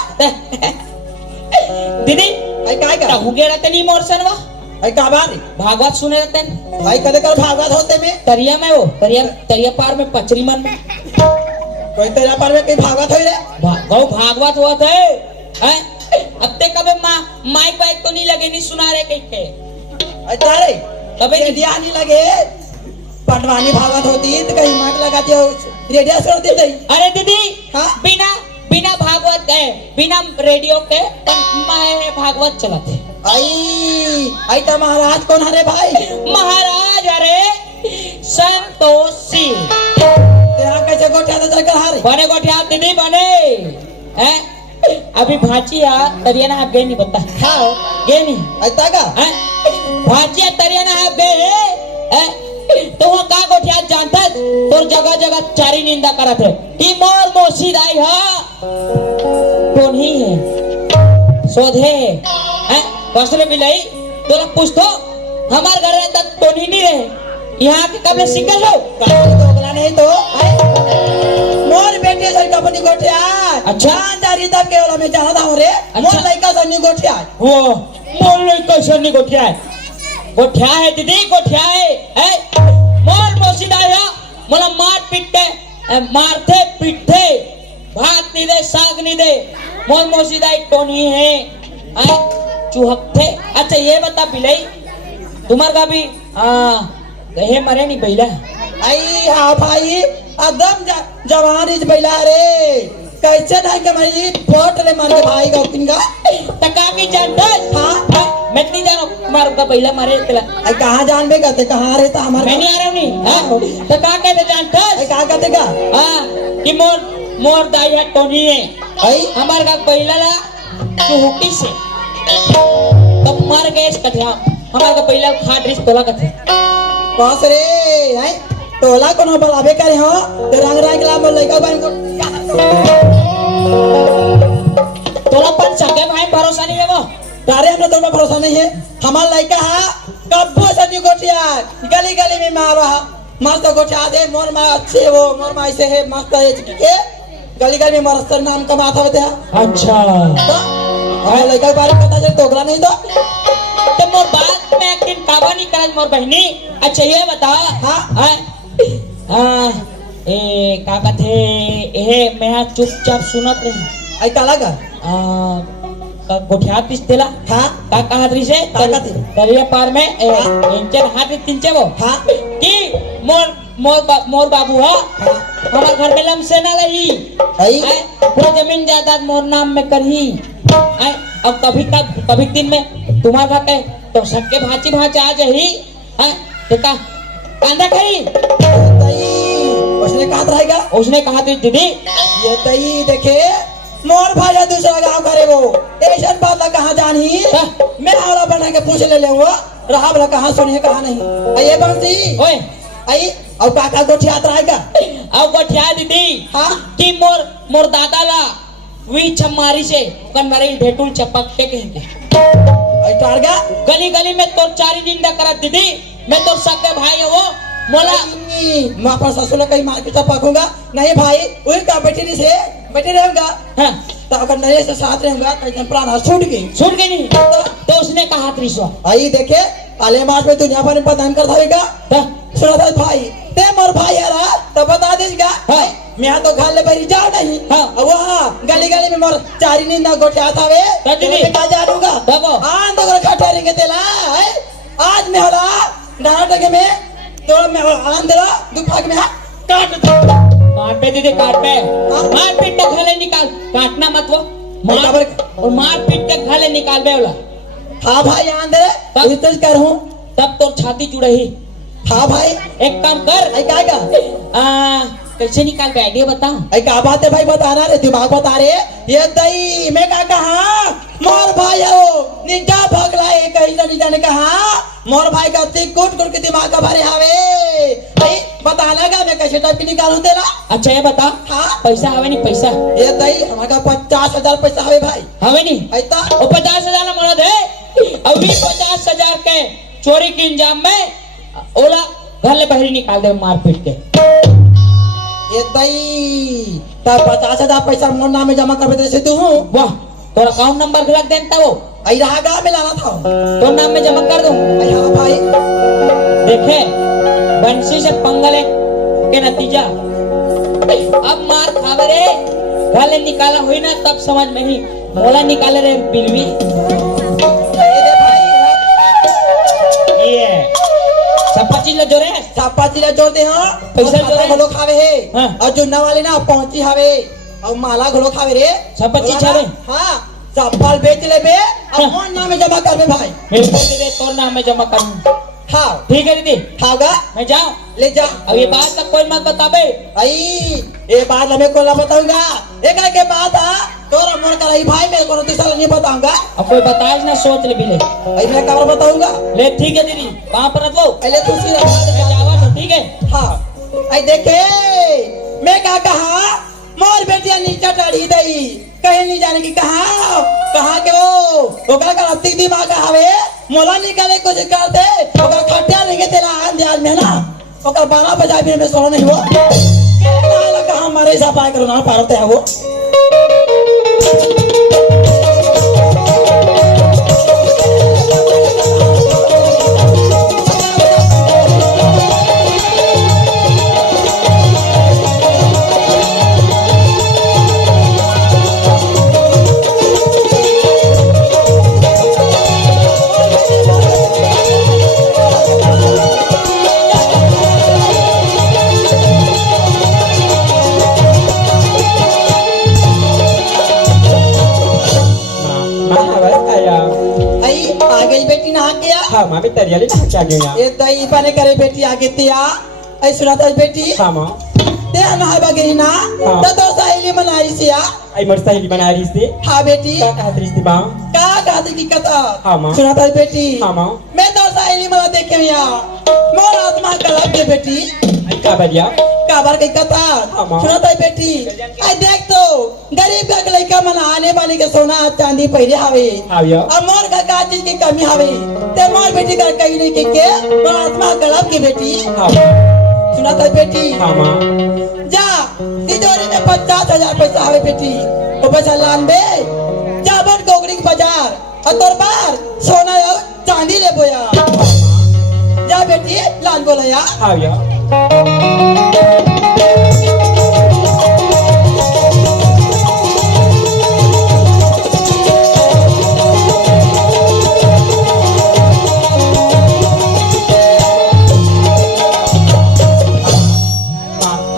दीदी आई काय का हुगेड़ा ते नहीं मोर सनवा आई का बारी भागवत सुने रहते हैं आई कदे कर भागवत होते में तरिया में वो तरिया पार में पचरी मन में कोई तेरा पर में कहीं भागवत होई रे भागवत हुआ थे हैं अब ते कबे माइक बाइक तो नहीं लगे नहीं सुना रहे कहीं के आई तारे कबे नहीं रेडिया नहीं लगे पटवानी भागवत होती तो कहीं माइक लगाती हो रेडिया सुनती नहीं अरे दीदी हाँ? बिना भागवत के बिना रेडियो के मैं भागवत चलाते आई तो महाराज कौन हरे भाई महाराज अरे संतोषी तेरा कैसे गोठा तो चल कर हारे बने गोठिया दीदी बने हैं अभी भाची आ तरिया ना आप गई नहीं बता खाओ ये नहीं ऐसा का हैं? भाजिया तरिया ना है बे हैं? तो वो का गोठिया जानता तोर जगह जगह चारी निंदा करत है कि मोर मोसी दाई हा कौन ही है सोधे हैं कसले बिलाई तोरा पूछ तो हमार घर अंदर तो नहीं रहे यहाँ के कब सिकल हो दोगला नहीं तो हैं? मोर बेटे सर कंपनी गोठिया अच्छा। जानदारी तब केवल में जाना था रे मोर लड़का सर नहीं गोठिया वो मोर लोग कैसे नहीं गोठिया है दीदी गोठिया है मोर मोसी दाई हा मोला मार पीट के मारते पीटते भात नहीं दे साग नहीं दे मोर मोसी दाई टोनी है चूहकते अच्छा ये बता बिलाई तुम्हार का भी हे मरे नहीं बैला आई हाँ भाई एकदम जवान इस बैला रे कैसे ढंग के मरी फोट ले मार के भाई का किन का टका भी जानता हाँ मैं नहीं जानो तुम्हार का बैला मरे तेला आई कहाँ जानबे करते कहाँ रहता मैं हमारे नहीं आ रहा हूँ नहीं टका कहते जानता आई कहाँ कहते का कि मोर मोर दाई है टोनी है आई हमार का बैला ला चुहुकी से तो मार गए इस कठिया हमार का बैला खाट रिस तोला कथे कौस रे आई टोला कोनो बलाबे करे हो ते रंग रंग ला मोर लइका बन को तोला पन सगे भाई भरोसा नहीं है वो तारे हमने तो भरोसा नहीं है हमारा लइका है कब्बो सनी गोठिया गली गली में मारा मस्त गोठिया दे मोर माँ अच्छे वो मोर माँ ऐसे है मस्त है के गली गली में मरस्तर नाम का माथा होते हैं अच्छा हमारा लइका के बारे में पता चले टोकरा नहीं तो तो मोर बात में एक दिन काबा नहीं करत मोर बहनी अच्छा ये बता हाँ। ए का कथे ए मैं चुपचाप सुनत रही आई काला का गोठिया पिस्तेला हाँ का कहत रही से का कहती? दरिया पार में इंचर हाथ तिंचे वो हाँ कि मोर बाबू हा हमार घर में लमसे ना रही आई पूरा जमीन जायदाद मोर नाम में करही अब कभी दिन में तुम्हारा के तो सबके भांची आ जाही देखा कांदा करी तई उसने कहा रहेगा उसने कहा थी दीदी ये तई देखे मोर भाई दूसरा गांव करे वो ऐसा बात ला कहाँ जानी मैं हौला बना के पूछ ले वो रहा बोला कहाँ सुनिए कहाँ नहीं आई ये बंसी ओए आई अब काका गोठिया रहेगा अब गोठिया दीदी हाँ कि मोर दादा ला वी छमारी से कनवरी ढेटुल चपक के कहते आई टारगा गली गली में तो चारी निंदा करत दीदी मैं तो सगे भाई है वो मोला मैं अपना ससुर कहीं मार के चपकूंगा नहीं भाई वही का बैठी से बैठे रहूंगा हाँ तो अगर नए से साथ रहूंगा कहीं प्राण छूट गई छूट गई नहीं तो उसने कहा त्रिशो आई देखे आले मास में दुनिया भर में प्रदान कर देगा सुना था भाई ते मोर भाई है रहा तो बता देगा हाँ। मैं तो घर ले बैठ जाओ नहीं हाँ। वहाँ गली गली में मोर चारी नींदा गोठिया था वे दीदी। मैं का जानूंगा बाबो। आन तो कर खटेरेंगे तेला है? आज मैं होला डांट में तो मैं आन देला दुपहर में काट दो काट पे दीदी काट पे मार पीट के खाले निकाल काटना मत वो मार और मार पीट के खाले निकाल बे वाला हाँ भाई आन दे तब- इतना कर हूँ तब तो छाती जुड़ही हाँ भाई एक काम कर आई क्या कैसे निकाल के आइडिया बता आई क्या बात है भाई बताना रे दिमाग बता रे ये दई मैं क्या कहा मोर भाई हो निजा भगला है कहीं ना निजा ने कहा मोर भाई का ती कुट कुट के दिमाग का भरे हावे भाई बताना का मैं कैसे टाइप की निकालूं तेरा अच्छा ये बता हाँ पैसा हवे नहीं पैसा ये दई हमारा 50,000 पैसा हवे भाई हवे नहीं ऐसा और 50,000 ना मोड़ा दे अभी 50,000 के चोरी के इंजाम में ओला घर ले बहरी निकाल दे मार पीट के ये दई तब 50,000 पैसा मोर नाम में जमा कर दे से तू वाह तोरा अकाउंट नंबर रख देता वो आई रहा गा में लाना था तो नाम में जमा कर दूं आई हाँ भाई देखे बंसी से पंगले के नतीजा अब मार खावे रे घर ले निकाला हुई ना तब समझ में ही मोला निकाले रे बिलवी ये दे भाई ये सब चीज ले जोरे सापा चिला जोड़ दे हाँ पैसा और जोड़े। घोलो खावे है हाँ। और जुन्ना वाले ना पहुंची हावे और माला घोलो खावे रे सापा चीज बोला ना, हावे? हाँ सापाल बेच ले बे और हाँ। कौन नाम में जमा कर बे भाई मेरे को दे तोर नाम में जमा कर हाँ ठीक है दीदी, खाओगा मैं जाऊँ। ले जा। अब ये बात तक कोई मत बताबे। आई ये बात हमें को ना बताऊंगा। एक के बात तोरा मोर का रही भाई मेरे को दूसरा नहीं बताऊंगा। अब कोई बताए ना, सोच ले भी ले। आई मैं कब बताऊंगा। ले ठीक है दीदी, वहाँ पर रखो। पहले तू सी मैं जावा तो ठीक है। हाँ आई देखे मैं क्या कहा मोर बेटिया नीचे टड़ी दई कहीं नहीं जाने की कहा के वो ओकरा का रत्ती दिमाग का हवे मोला निकाले कुछ करते ओकरा खटिया लेके तेला आन ध्यान में ना ओकरा 12 बजा भी में सोना नहीं हो कहा हमारे हिसाब पाए करो ना पारते है वो। बेटी नहा गया। हाँ माँ मैं तरियाली क्या गया ये दही बने करे बेटी आगे तिया ऐ सुना था बेटी हाँ माँ ते नहा बगरी ना हाँ। तो सहेली मनाई सिया आई मोर सहेली बना रही थी हाँ बेटी क्या कहा रही थी माँ का कहती की कथा हाँ माँ सुना था बेटी हाँ माँ मैं तो सहेली मना देखे यहाँ मोर आत्मा कलप के बेटी आई का बढ़िया काबर की कथा हाँ माँ। सुना था बेटी आई देख तो गरीब का लड़का मना आने वाले के सोना चांदी पहले हवे हाँ भैया अब मोर का चीज की कमी हवे ते मोर बेटी का कहीं नहीं के मोर आत्मा कलप की बेटी हाँ सुना था बेटी हाँ माँ जा तिजोरी में 50,000 पैसा हवे बेटी वो पैसा लान बे जा बन गोगड़ी के बाजार और तोर बार सोना और चांदी ले बोया जा बेटी लान बोला या हाँ भैया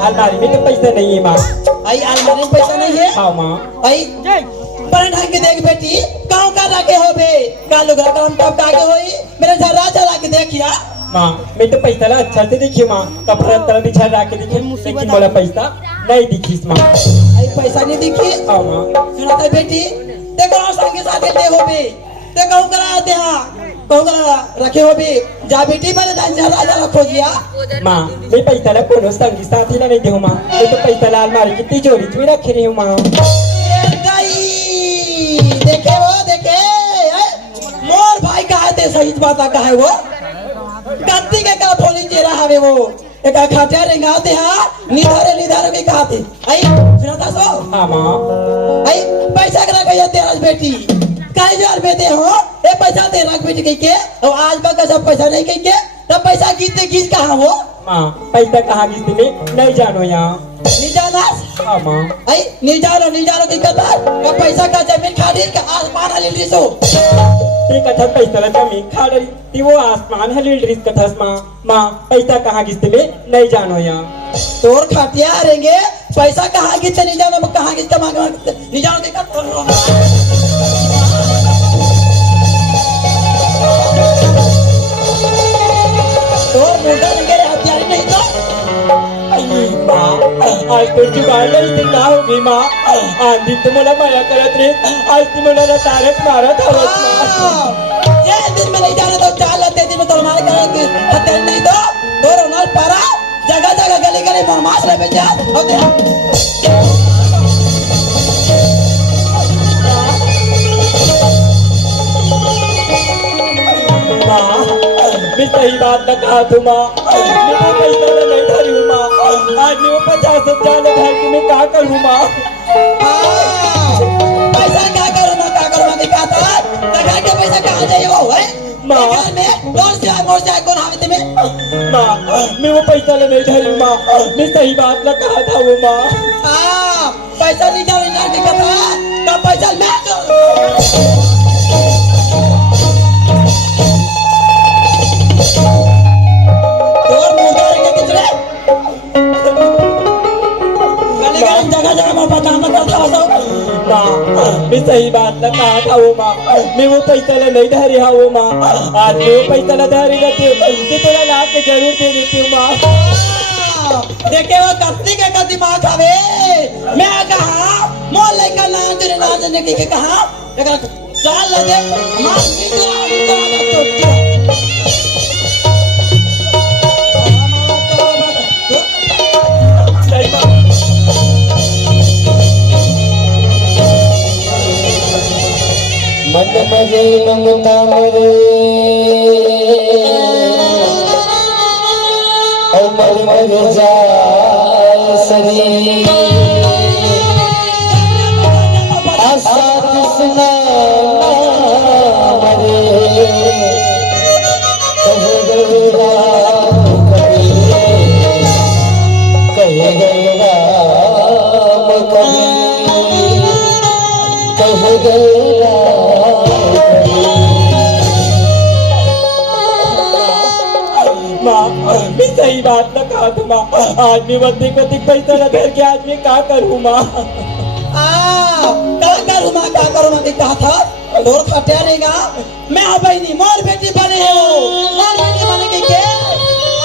अलमारी में तो पैसा नहीं है माँ आई अलमारी में पैसा नहीं है हाँ माँ आई बड़े ढंग के देख बेटी गाँव का रखे हो बे का लोग काम तब कागे होई मेरे झर्रा चला के देखिया माँ मैं तो पैसा ला अच्छा से देखी माँ कपड़ा तरह बिछा के देखे लेकिन बोला पैसा नहीं दिखी माँ आई पैसा नहीं दिखी हाँ माँ सुना था बेटी देखो संगे साथ दे हो बे ते कहूं करा आते हां कहूं करा रखे हो बे जा बेटी बड़े ढंग से राजा खोजिया माँ मैं पैसा ला कोनो संगी साथी ला नहीं दे माँ मैं तो पैसा ला अलमारी की तिजोरी में रखे रही हूँ माँ देखे वो देखे मोर भाई कहा थे सही बात कहा है वो गलती के का फोली चेहरा हवे वो एक खाटिया रेंगाते हां निधारे के कहा थे आई सुना था सो हाँ माँ आई पैसा करा गया तेरा बेटी काहे जार बेटे हो ए पैसा दे रख बेटी कह के और आज बका सब पैसा नहीं कह के तब पैसा कितने किस कहा वो माँ पैसा कहाँ किसी में नहीं जानो यहाँ नहीं जाना हाँ माँ आई नहीं जानो की कतार का पैसा का जमीन खाड़ी का आसमान हली रिसो ये कथा पैसा ला जमीन खा रही थी वो आसमान हली रिस कथा माँ पैसा कहाँ किसी में नहीं जानो यहाँ तोर खाटिया रहेंगे पैसा कहाँ की नहीं जानो कहाँ की कमा नहीं जानो की कतार तोर मुर्गा लगे हथियार नहीं तो आज तो जुगाड़ नहीं थी ना होगी माँ आंधी तो मोला माया करत रे आज तो मोला तारक मारत हवस माँ ये दिन में नहीं जाने तो चाल लेते दिन में तो हमारे घर के हथियार नहीं तो तोर उनाल पारा जगह जगह गली गली मास रहे जा ओके मैं सही बात न कहा तू माँ मैं वो पैसा तो नहीं धरी हूँ माँ आज मैं वो 50,000 धर के मैं क्या करूँ माँ पैसा क्या करूँ मैं क्या था जगह के पैसा कहाँ जाइए वो है माँ में कौन से मोर से कौन हावे में माँ मैं वो पैसा तो नहीं धरी माँ मैं सही बात न कहा था वो माँ पैसा निकाल के कथा का पैसा मैं जगह जगह मैं पता न करता हूँ माँ मैं सही बात न कहा था वो माँ मैं वो पैसा ला नहीं धरे हाँ वो माँ आज मैं वो पैसा ला धरे रहती हूँ कि तेरा ला के जरूर दे देती हूँ माँ देखे वो कस्ती के का दिमाग हवे मैं कहा मोल लेकर ना तेरे ना देने के कहा लेकिन चाल ले दे मां सही बात मन मजे ममता मरे मर मर जाए शरीर आशा कृष्णा मरे कहे गए राम कबीर कहे गए राम कबीर कहे गए माँ मैं सही बात न कहा तू माँ आज मैं बत्ती को तिक पैसा न धर के आज मैं क्या करूँ माँ क्या करूँ मां क्या करूँ मैं कहा था डोर खटिया रहेगा मैं अब नहीं मोर बेटी बने हो मोर बेटी बने के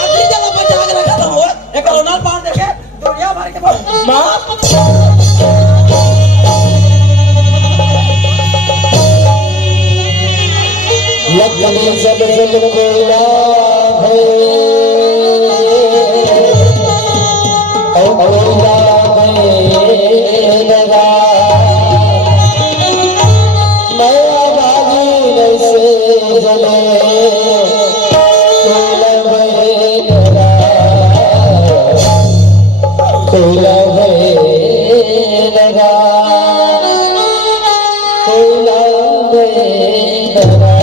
अगली जगह बचा के रखा था वो एक रोनाल पान देखे दुनिया भर के माँ लक्ष्मी सब जग कोला है कोला है लगा नया बागी से जले कोला है लगा कोला है लगा कोला है लगा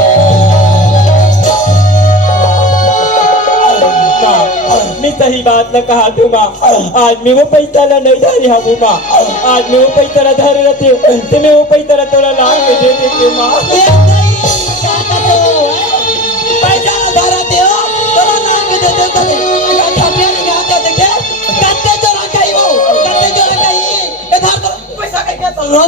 मैं सही बात न कहा तू माँ आज मैं वो पैसा ला नहीं धरी हूँ माँ आज मैं वो पैसा ला धरे रहती हूँ तो मैं वो पैसा ला थोड़ा ला के दे देती हूँ माँ पैसा धराते हो थोड़ा नाम के दे दो कभी खटिया निकालते देखे कत्ते जोरा कहीं वो कत्ते जोरा कहीं इधर तो पैसा कहीं तो रो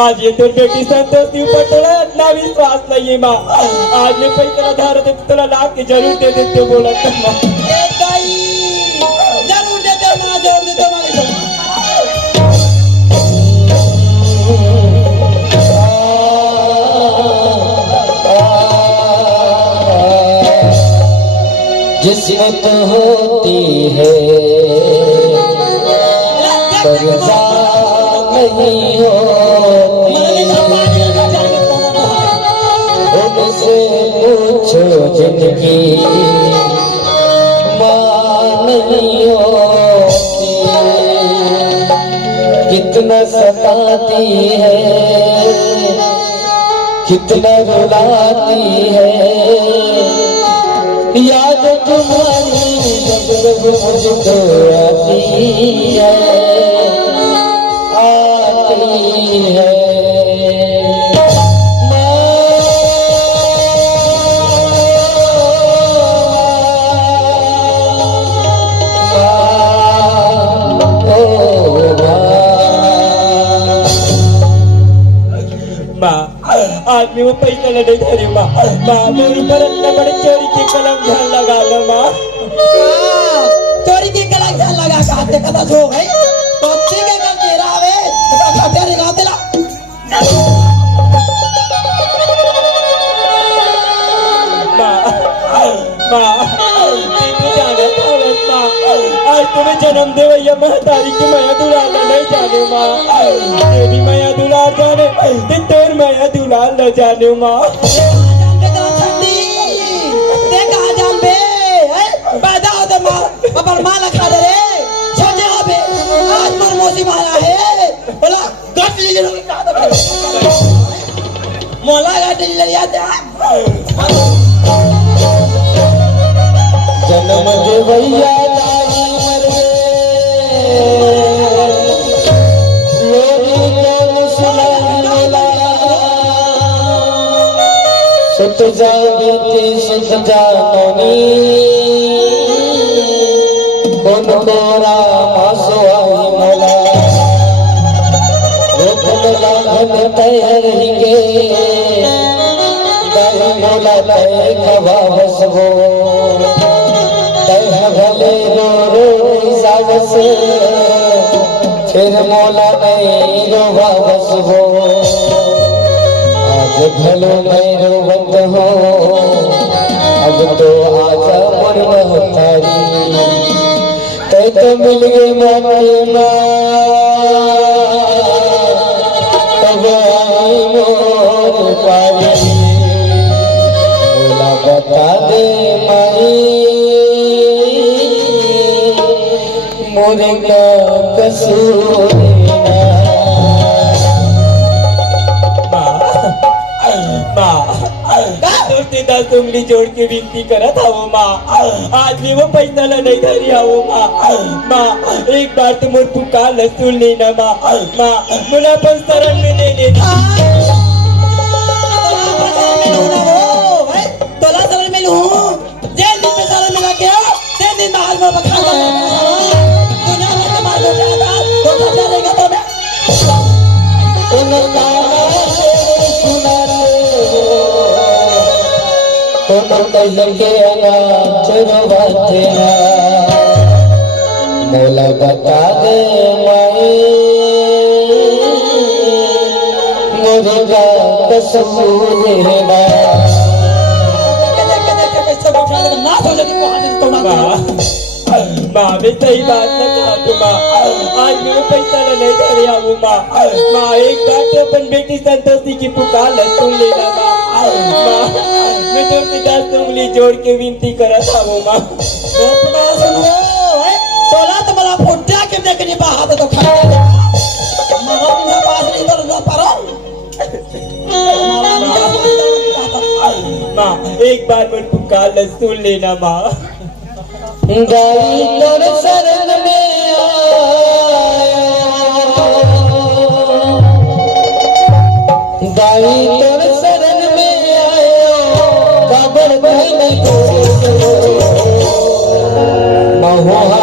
आज ये तो बेटी संतोष के ऊपर थोड़ा इतना विश्वास नहीं है माँ आज मैं पैसा धार दे थोड़ा ला के जरूर दे देते हो बोला था माँ जरूर दे दो माँ जरूर दे दो माँ जिस्मत होती है कर्जा नहीं होती उनसे पूछो जिंदगी मां नहीं होती कितना सताती है कितना रुलाती है याद तुम्हारी जब जब मुझको आती है आज मैं वो पैसा लड़े धरी माँ मेरे ऊपर इतना बड़े चोरी की कलम ध्यान लगा लो माँ चोरी की कलम ध्यान लगा के हाथ देखा था जो भाई तो ठीक है कल तेरा आवे तो खटिया निकाल देला आज तुम्हें जन्म दे भैया महतारी की माया दुलार नहीं जाने माँ तेरी माया दुलार जाने तोर माया दुलार न जाने माँ पैदा होते माँ अपन माँ लखा दे रे सोचे हो बे आज मोर मौसी माया है बोला गट लीजिए मोला गट लीजिए याद है जन्म दे भैया नारी मर गए लोरी लोग सुनाई मिला सुत जा बेटी सुत जा नौनी कौन कोरा मासो आई मोला लाघन तय के दह मोला तय खवावस हो दह भले रो रो जावस फिर मोला नहीं रोवावस हो आज भलो नहीं रोवत हो अब तो आजा मन महतारी तय तो मिल गई माटी तब आई मोर पारी बोला बता दे माई मोरे का कसूर दस उंगली जोड़ के विनती करत आओ माँ आज भी वो पैसा ला नहीं धरी आओ माँ एक बार तुम और पुकार ल सुन लेना माँ मुला पर शरण में ले लेना तोला शरण में लूं जेल दिन में शरण में रखे हो जेल दिन में हाल में बखा दो दुनिया भर के मार दो जाता तो सब जानेगा तो मोला बता दे माई मोरेगा कसूर है माँ मैं सही बात न कहा तुम आज मेरे पैसा ला नहीं धरी आओ माँ एक बार तो अपन बेटी संतोषी की पुकार ल सुन लेना माँ मैं तुमसे 10 उंगली जोड़ के विनती करत आओ माँ तोला तो मला फुट्या के देखनी बाहर तो खा ले मामा बिना पास नहीं तो ना पारो मामा निकाल माँ एक बार मेरे पुकार ल सुन लेना माँ गाई तोर शरण में गाई तोर शरण में काबर बहन को महुआ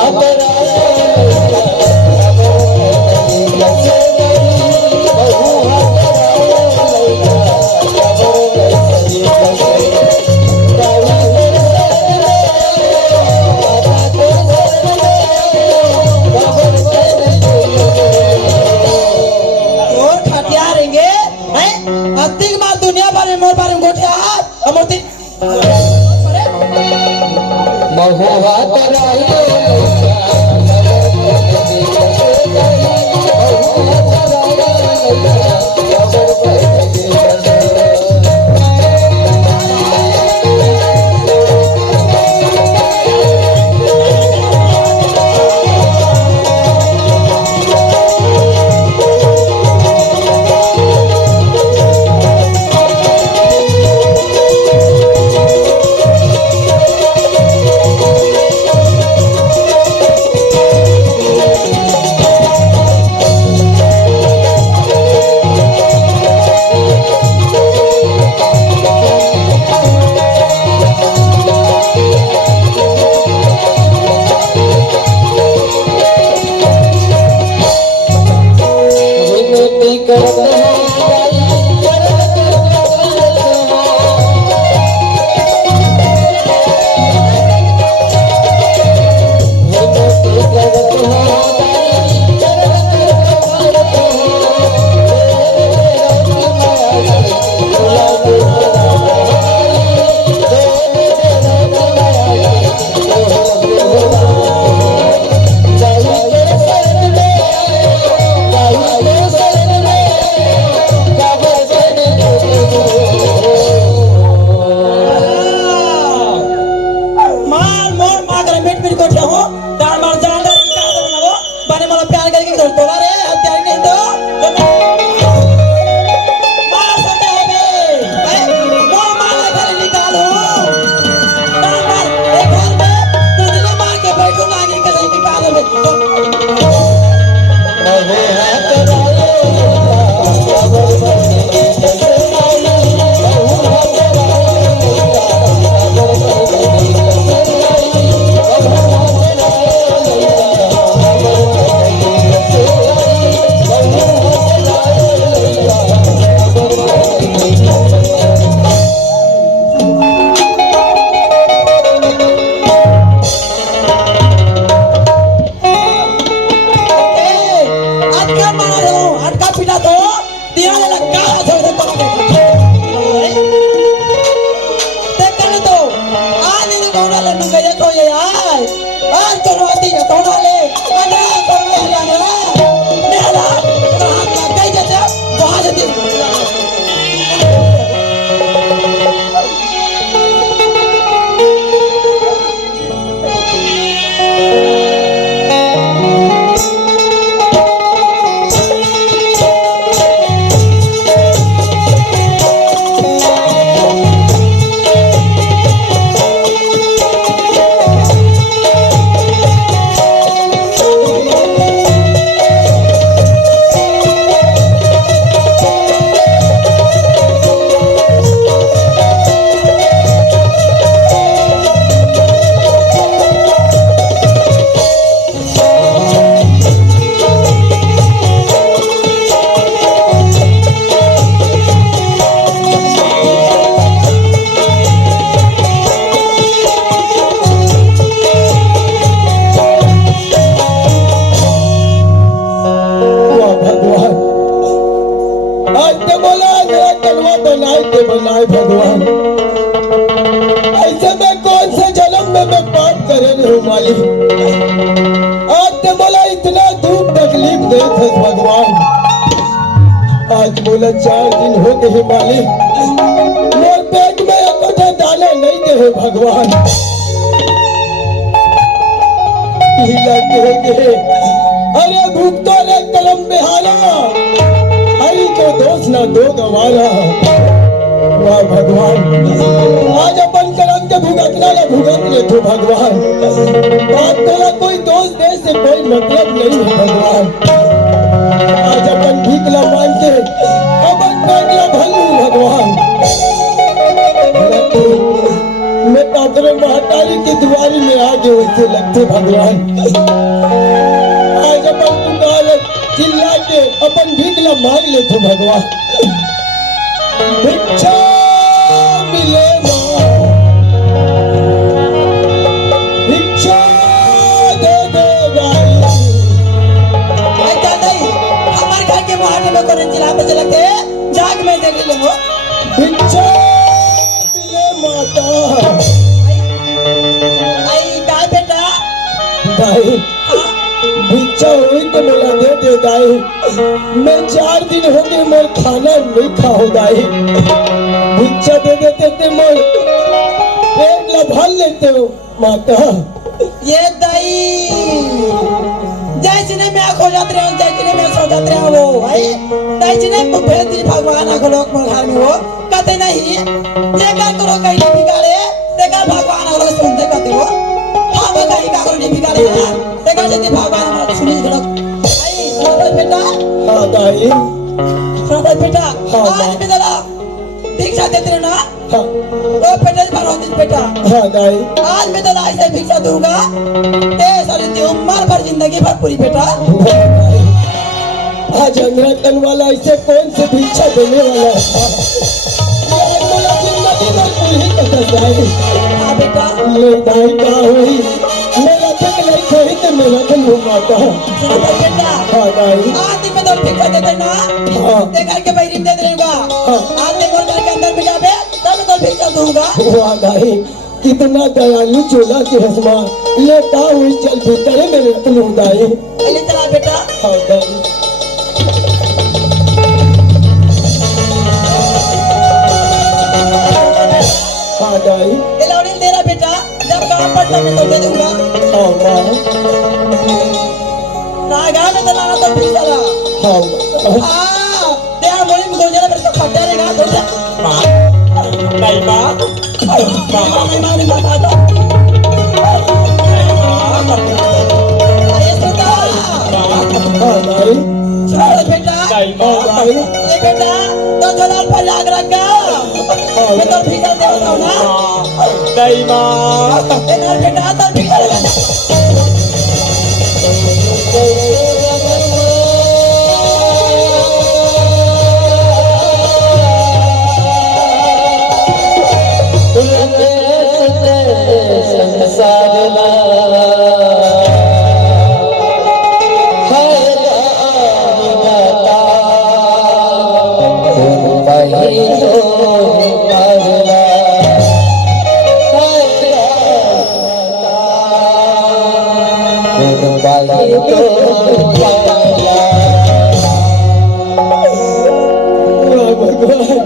महुआ करायो मारा दो अटका पीटा तो दिया लगा छोड़ दे पड़ा देखने तो आने को कोना ले नुके ये तो ये यार आज करो आती है कोना ले आना करो ले आना नेला तो हाथ लग गई जैसे वहां से बनाए भगवान ऐसे में कौन से जन्म में मैं पाप करे रहे मालिक आज तो बोला इतना दुख तकलीफ दे थे भगवान आज बोला 4 दिन हो गए मालिक मोर पेट में एक दाना नहीं दे भगवान के अरे भूख तो रे कलम में हारा हरी तो दोष ना दो गवारा वाह भगवान आज अपन करम के भुगतना या भुगत ले तो भगवान बात तेरा कोई दोष दे से कोई मतलब नहीं है भगवान आज अपन भीखला मान के अपन पेटला भलू भगवान मैं तातरे महातारी की दुआरी में आगे वैसे लगते भगवान आज अपन पुकार चिल्ला के अपन भीखला मांग ले तो भगवान भिक्षा मिले भिक्षा दे दे ऐसा नहीं हमारे घर के मोहल्ले में कौन चिल्ला पे लगते जाग में देख ले वो भिक्षा मिले माता आई काय बेटा दाई भिक्षा हुई तो बोला दे दे दाई मैं 4 दिन हो गए मैं खाना नहीं खाओ दाई भिक्षा दे देते थे मैं पेट लभाल लेते हो माता ये दाई जैसे ने मैं खो जाते रहे जैसे ने मैं सो जाते रहे वो भाई जैसे ने भेज दी भगवान को लोग मोर घर में वो कहते नहीं ये क्या करो कहीं नहीं बिगाड़े देखा भगवान को सुनते कहते हो हम कहीं का करो नहीं बिगाड़े देखा जैसे भगवान हमारा सुनी लोग आई सुनो बेटा हाँ दाई सुनो बेटा आज भी जरा भिक्षा देते रहो ना हाँ वो बेटा भरो दिन बेटा हाँ दाई आज मैं तो ऐसे भिक्षा दूंगा ते सारी ती उम्र भर जिंदगी भर पूरी बेटा आज अंगरा तन वाला ऐसे कौन से भिक्षा देने वाला है ये मेरा जिंदगी में पूरी कतर जाए हाँ बेटा ले दाई का हुई मेरा तक नहीं खोई तो मेरा दिल हो माता सुनो बेटा हाँ दाई आज दिन में तो भिक्षा देते ना हाँ ते करके बैरिम दे देगा आज दिन और घर के अंदर भी जाबे तब तो भिक्षा दूंगा वाह दाई कितना दयालु चोला के हसमा लेता हुई चल भीतर मेरे तुम दाई पहले चला बेटा हाँ दाई हाँ दाई ये लौड़ी तेरा बेटा जब काम पर तब तो दे दूंगा हाँ माँ ना गाँव में तो लाना तो भिक्षा ला हाँ हाँ ते हम मोली में गोजरा पर तो खट्टा रहेगा तो जा नहीं माँ मैं मारी माता तो ये सुनता हाँ दाई सुनो बेटा नहीं माँ ये बेटा तो जोलाल पर लाग रखा मैं तो भिक्षा दे रहा हूँ ना नहीं माँ ये घर बेटा तो भिक्षा लगा संसार वाह भगवान,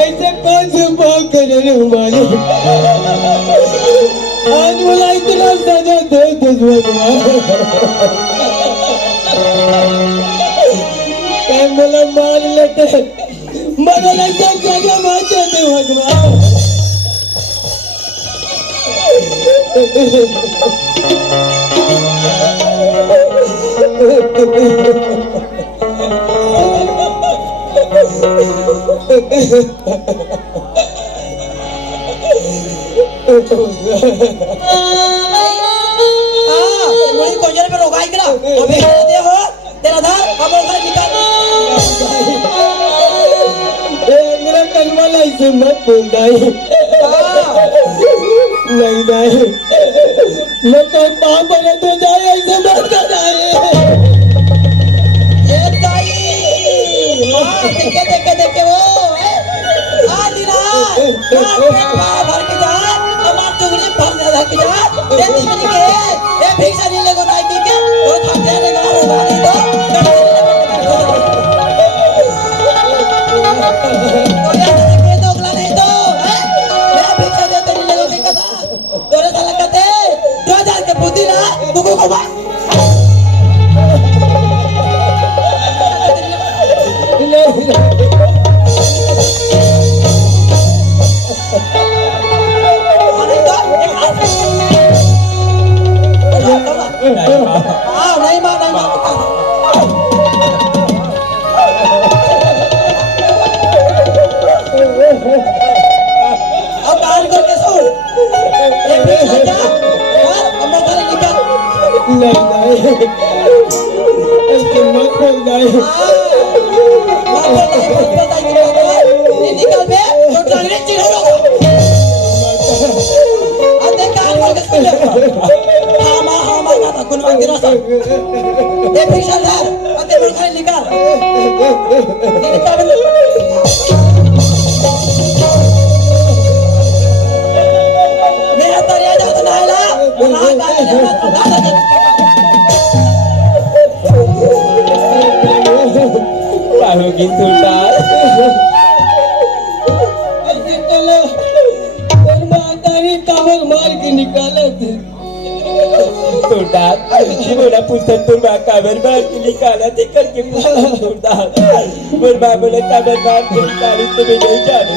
ऐसे कौन से पाप करे रे हमारे, आज मला इतना सजा दे भगवान, काय मला मार लेते, मला ऐसा जगह मारते थे भगवान। मुझे कोजर पे रोका इकरा अबे दे हो तेरा धार अब उधर निकाल मेरा कलमा ऐसे मत बोल नहीं नहीं, मैं तो पाप बने तो जाए ऐसे मत कर ये ताई मां देखे वो आज भर के जा हमार चुगली भर के जा ये दिन के ये भिक्षा नहीं लगो ताई के वो खाते ने गार होगा नहीं तो ये के तो अगला नहीं तो ये भिक्षा देते नहीं लगो के कथा तोरे साला कहते जो जान के बुद्धि ना तुको को बा नहीं मां अब कान करके सुन ये भिक्षा जा और अपना घर निकाल नहीं ऐसे मत बोल नहीं, निकल बे तो टांगने चिढ़ेगा आते कान करके सुन हामा का कुन वगैरह सब ये भिक्षा धार आते बड़ घर निकाल मेरा तरिया जा तो नहाला नहा का होगी सुल्तान ऐसे चलो और माता ही कावल मार के निकाला थे सुल्तान बोला पुस्तक तुम काबर मार के निकाला थे करके सुल्तान और माँ बोले काबर मार के निकाली तुम्हें नहीं जाने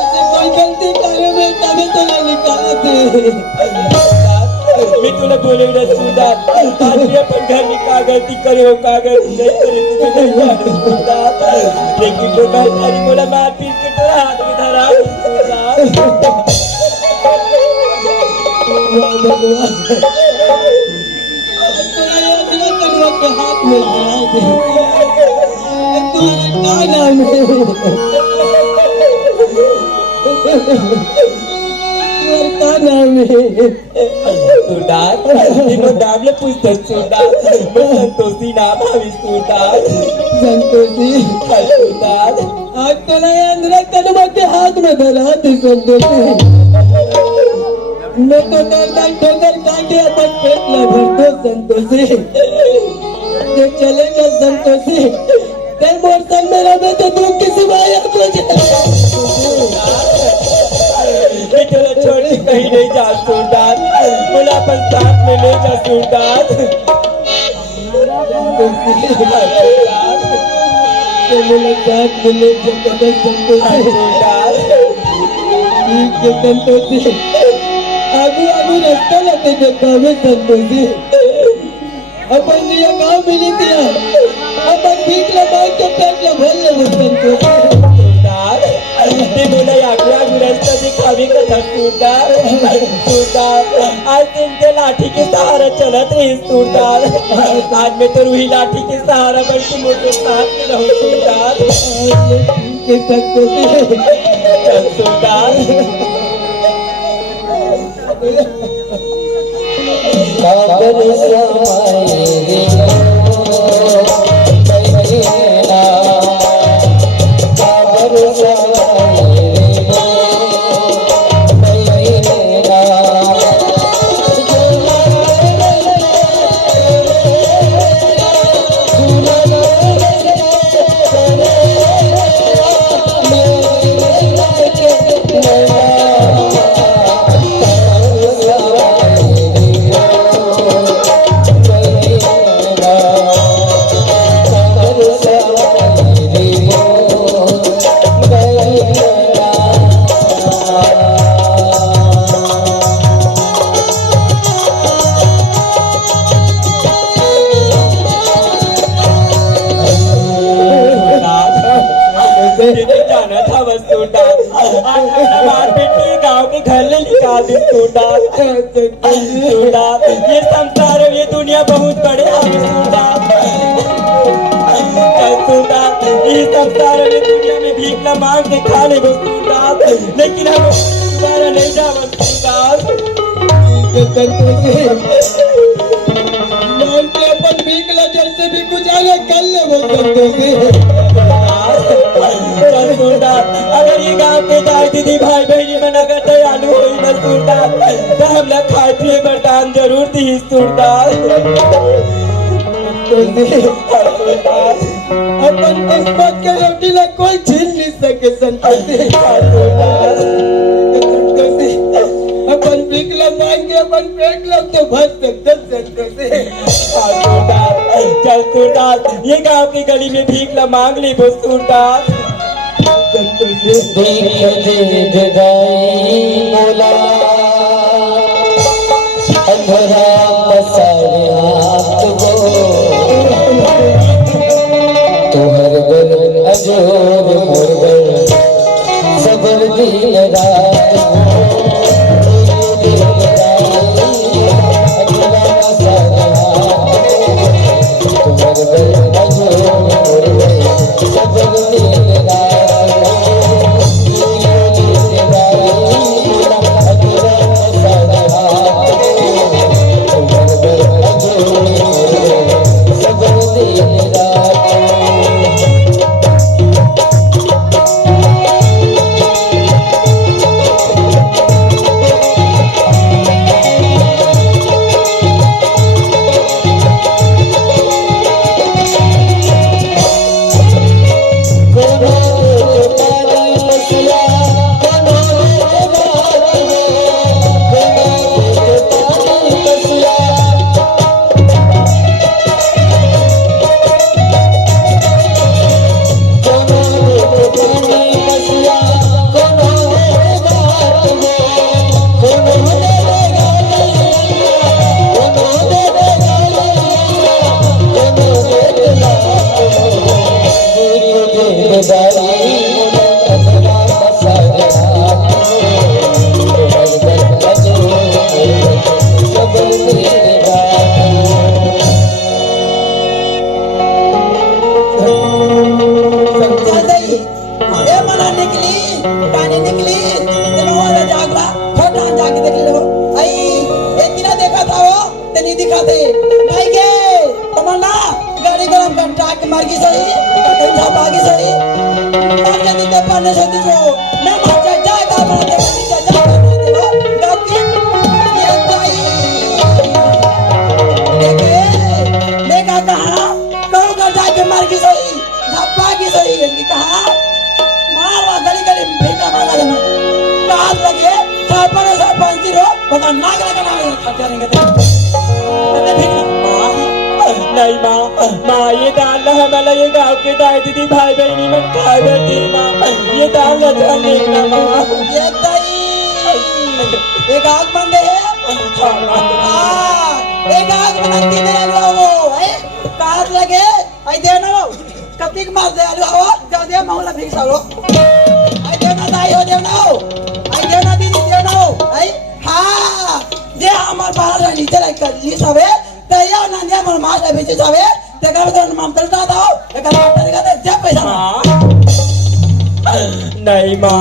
ऐसे कोई गलती करे में तभी तो ना निकाला थे मैं तुला बोले ना सुल्तान आज भी अपन घर में कागज करे हो कागज नहीं करे तुम्हें नहीं जाने सुल्तान लेकिन तो मैं तेरी बोला मार पीट के तेरा हाथ में धरा सुल्तान भगवान तुम्हारे अपने कलमा के हाथ में धरा दे, तुम्हारा क्या नाम है क्या नाम है सुल्तान तीनों नाम ले पूछते सुल्तान मैं संतोषी नाम हवी सुल्तान संतोषी सुल्तान आज तो नहीं अंदर कलमा के हाथ में धरा दी संतोषी, मैं तो दर्द ठोकर काटे अपन पेट न भर दो संतोषी, जो चलेगा संतोषी तेरे मोर संग में रहे तो तू किसी माया को मैं चलो छोड़ के कहीं नहीं जा सुल्तान बोला अपन साथ में ले जा सुल्तान मुलाकात मिले जगह संतोषी ठीक है संतोषी आगू आगू रास्ता लेते जगह संतोषी अपन ये गाँव मिली दिया अपन ठीक लगा के पेट ले भर ले संतोषी ते बोला आगू आगू रास्ता दिखावे का था सुल्तान आज दिन के लाठी के सहारा चलत रही सुल्तान आज मैं तो रूही लाठी के सहारा बन के मोटे साथ में रहूं सुल्तान ठीक है संतोषी चल सुल्तान काबर समाए रे कैना काबर समाए रे आदि सूरदास सूरदास ये संसार और ये दुनिया बहुत बड़े आदि सूरदास सूरदास ये संसार और ये दुनिया में भीख न मांग के खा ले वो सूरदास लेकिन हम दोबारा नहीं जावन सूरदास मान के अपन भीख ला जैसे भी गुजारा कर ले वो संतोषी चल सूरदास अगर ये गांव के दाई दीदी भाई बहनी में अगर दयालु हुई न सूरदास तो हम लोग खाए पिए बरदान जरूर दी सूरदास अपन किस्मत के रोटी ला कोई छीन नहीं सके संतोषी संतोषी अपन भीख ला मांग के अपन पेट ला तो भर सकते संतोषी चल सूरदास ये गांव की गली में भीख ला मांग ली वो सूरदास देख दे जदाई मोला अंधरा पसारे हाथ वो तुहर गर अजोर मोर गर सबर दिल रात अंधरा पसारे हाथ तुहर गर अजोर मोर गर सबर दिल रात नहीं माँ ये दाल ना हमारा ये गाँव के दाई दीदी भाई बहनी में खाए बैठी माँ ये दाल ना जान लेना माँ ये दाई एक आग बंदे है एक आग बनती दे लो है कार लगे आई देना कपिक मार दे आलू आओ जा दे मामला फिक्स आलो आई देना दाई हो देना आई देना दीदी देना आई हाँ जे हमार बाहर नीचे रख ली सबे तैया ना ने हमर मास बेचे सबे ते कर तो माम तलता दाओ ते कर तरीका दे जब पैसा नहीं माँ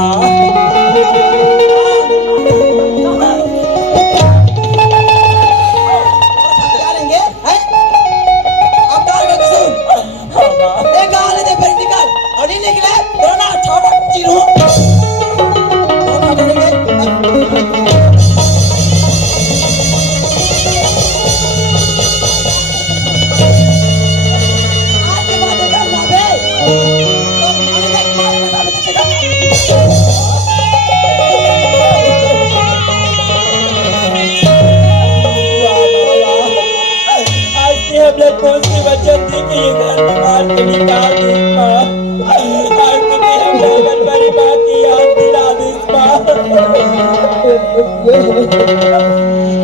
कौन सी वचन थी कि ये घर में मार के निकाल दी माँ आज तुम्हें हम लोगन बड़ी माँ की याद दिला दी माँ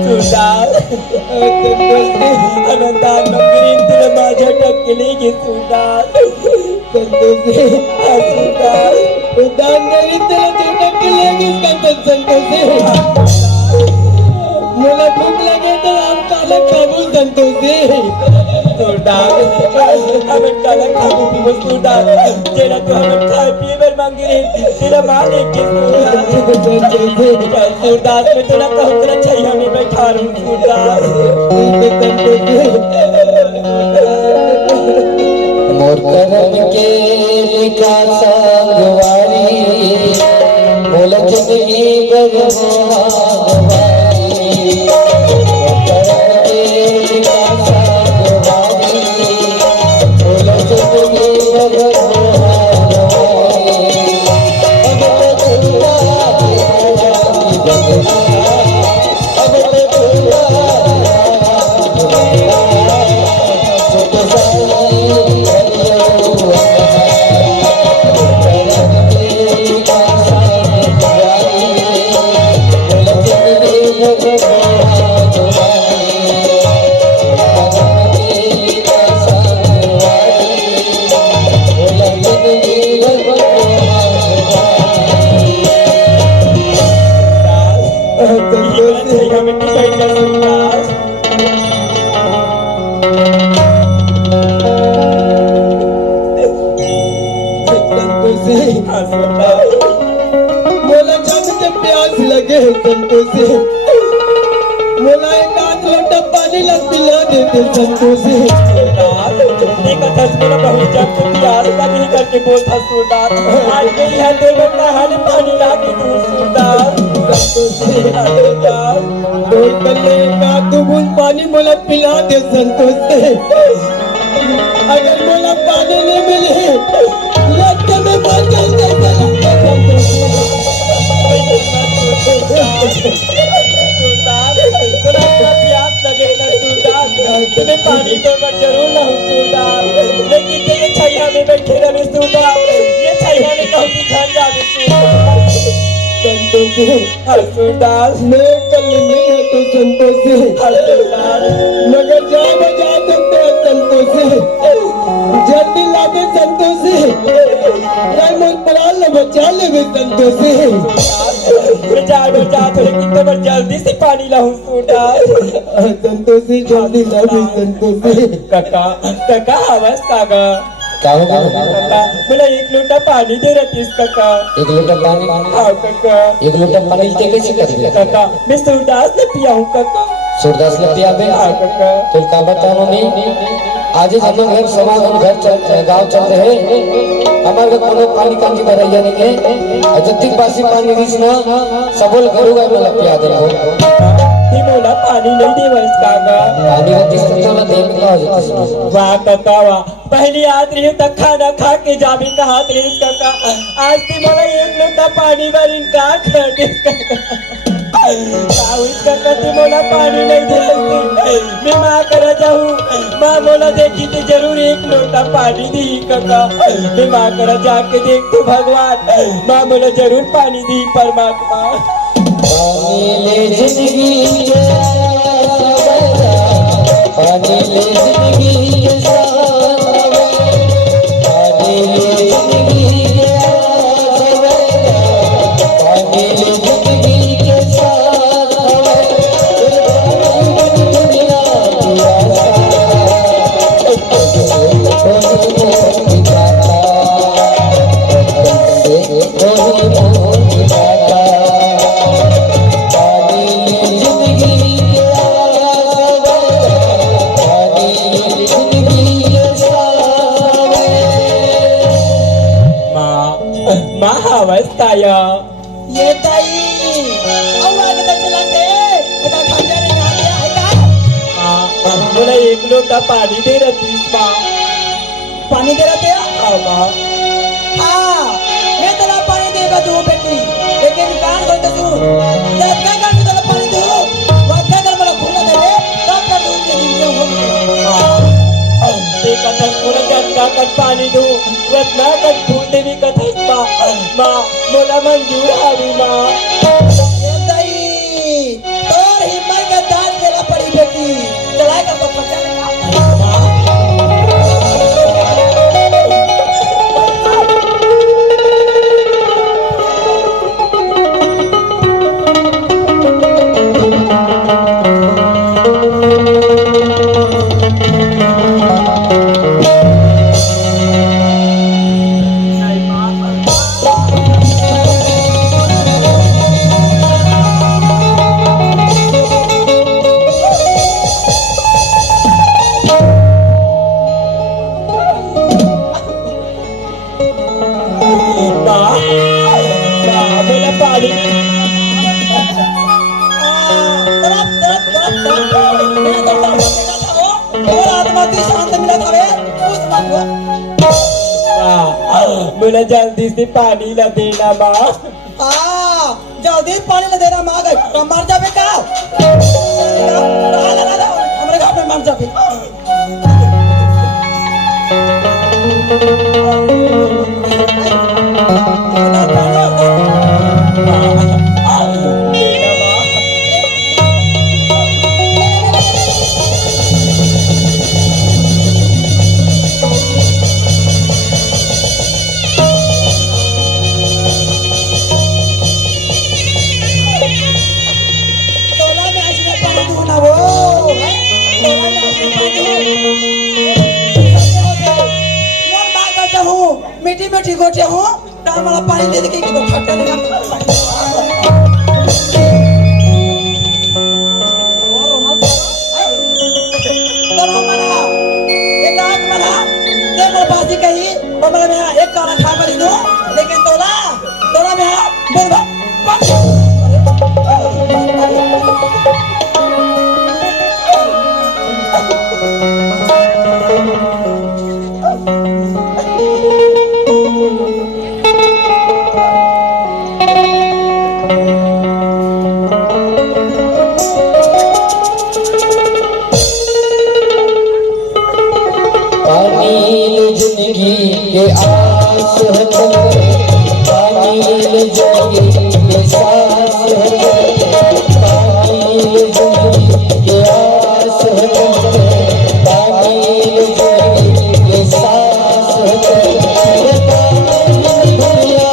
सुधार अनंतान मंगरीम तेरे माँ झटक के लेगी सुधार सुधार उदान नहीं तेरे झटक के लेगी इसका संतोषी मोला भूख लगे तो हम काला खाबू संतोषी सूरदास हमें काला खाबू पीबो सूरदास जेला तो हमें खाए पिए बर मांगे रे तेरा माने के सूरदास में तेरा कहूं तेरा छैया में बैठा रहूं सूरदास मोर करम के लिखा संगवारी बोल जिंदगी गगनवारी करम के लिखा संगवारी बोल जिंदगी गगनवारी अब तो पूरा छैया में बैठा सूरदास संतोषी हाँ सूरदास मोला जब के प्यास लगे संतोषी मोला एक आध लोटा पानी ला पिला देते संतोषी देखा था मेरा बहुत जब तो प्यार का नहीं करके बोलता सूरदास आज मेरी है दो घंटा हाल पानी ला के दूं सूरदास बोल कर एक आध दो बूंद पानी मोला पिला दे संतोषी अगर मोला पानी नहीं मिले लगता मैं मर जाऊंगा प्यास लगे ना सूरदास तुम्हें पानी तो मैं जरूर लाऊं सूरदास लेकिन ये छैया में बैठे रहे सूरदास ये छैया में कहूँ दिखा जावे संतोषी हर सूरदास मैं कल नहीं है तो संतोषी हर सूरदास मगर जा बजा सकते हैं संतोषी जल्दी लागे संतोषी या मोर प्राण ले बचा ले संतोषी बचा तो लेकिन तो मैं जल्दी से पानी लाऊं सूरदास संतोषी जल्दी लागे संतोषी काका काका आवाज काका क्या होगा काका बोला एक लोटा पानी दे रही इस काका एक लोटा पानी हाँ काका एक लोटा पानी दे कैसे कर दिया काका मैं सूरदास ने पिया हूँ काका सूरदास ने पिया बे हाँ काका तो क्या बताओ मम्मी आज ही हम घर समाज हम घर चल गांव चल रहे हमारे कोनो पानी कांजी भरैया नहीं है जत्ती बासी पानी रिसना सबोल घरू गए मला पिया दे हो ही बोला पानी नहीं दे वैस काका पानी का दिस तो ना देख लो जत्ती वाह काका वाह पहली याद रही तक खाना खा के जाबी का हाथ रही काका आज ती बोला एक लोटा पानी भर इनका कर दे इसका कति मोला पानी नहीं दे मैं माँ करा जाऊँ माँ बोला देखी तो जरूर एक लोटा पानी दी काका मैं माँ करा जाके देख तो भगवान माँ बोला जरूर पानी दी परमात्मा पानी ले जिंदगी के पानी ले जिंदगी के पानी ले जिंदगी के पानी ले जिंदगी के माँ अवस्थाया ये ताई आवाज का चलाते बता खंजर यहाँ पे आएगा बोला एक लोटा पानी दे रही माँ पानी दे रहे थे हाँ माँ हाँ मैं तेरा पानी देगा तू बेटी लेकिन कान खोल के तू जब क्या कान तेरा पानी दो वक्त क्या कर मला खुला दे तब कर दूँ तेरी ये हो देखा था पूरा जनता कर पानी दो रत्ना कर फूल देवी कथा माँ मोला मंजूर हावी माँ ये ताई तोर हिम्मत का दान देना पड़ी बेटी चलाएगा तो खर्चा लेगा बोला जल्दी से पानी ला देना माँ। जल्दी पानी ले देना माँ गई तो मर जाबे का हमारे गाँव में मर जाबे मीठी मीठी गोटियां हूँ तो हमारा पानी दे देगी तो खट्टा देगा बाजी कही तो मेरे में एक काला खा कर दो लेकिन तोला में बोल जिंदगी के आस है पानी जिंदगी के सांस है पानी जिंदगी के आस है पानी जिंदगी के सांस है दुनिया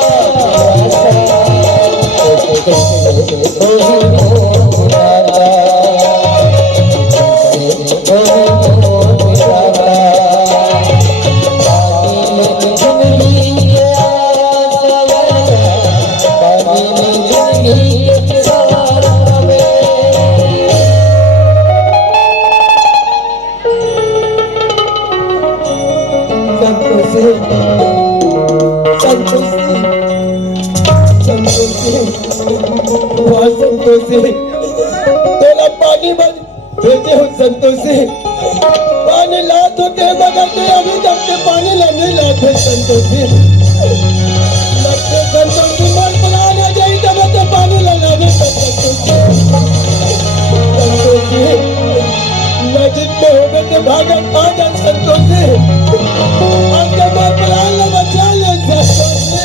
तोला पानी बन भेजे हो संतोषी पानी ला तो दे मगर ते अभी तक के पानी लाने लाते संतोषी लगते संतोषी मन बना ले जाई तब तो पानी लगाने संतोषी नजीक में हो गए तो भागन आ जा संतोषी आपके मन बना ले बचा ले संतोषी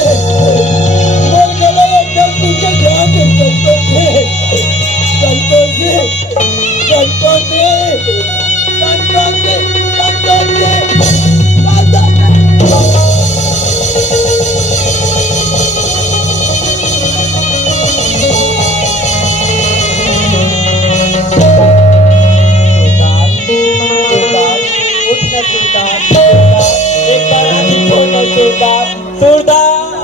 मोर गले अंदर तुझे ध्यान दे संतोषी संतोषी संतोषी एक बार आँखें खोलो सुल्तान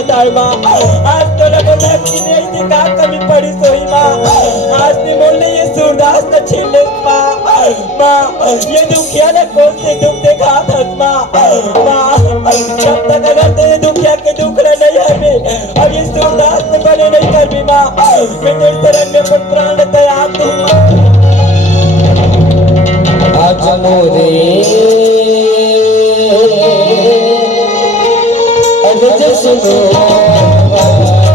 आज तो लगो लड़की ने ऐसे का कमी पड़ी सोई माँ आज ने बोले ये सूरदास न छिले माँ ये दुखिया ने कौन से दुख देखा था माँ जब तक अगर तेरे दुखिया के दुख नहीं हमें अब ये सूरदास ने बने नहीं कर भी माँ मैं तेरे शरण में अपन प्राण तैयार दूँ आज मोरे सुनो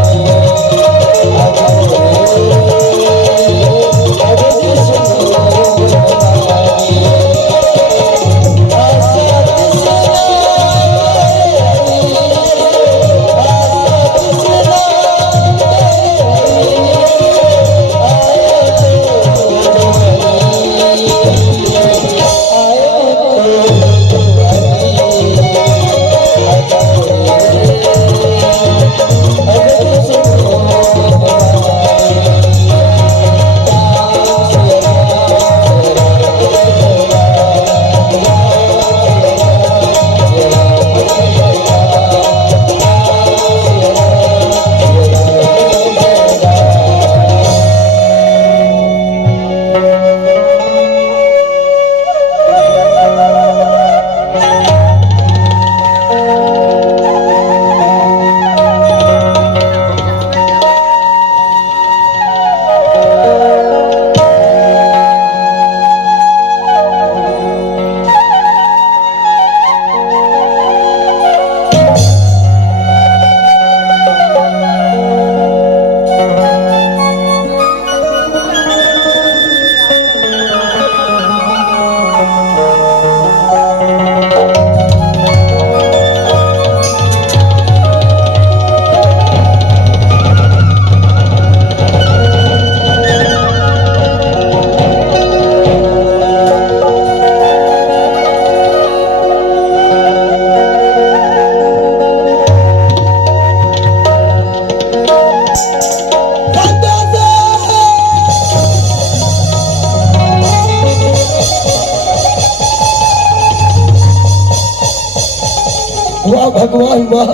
वाह भगवान वाह,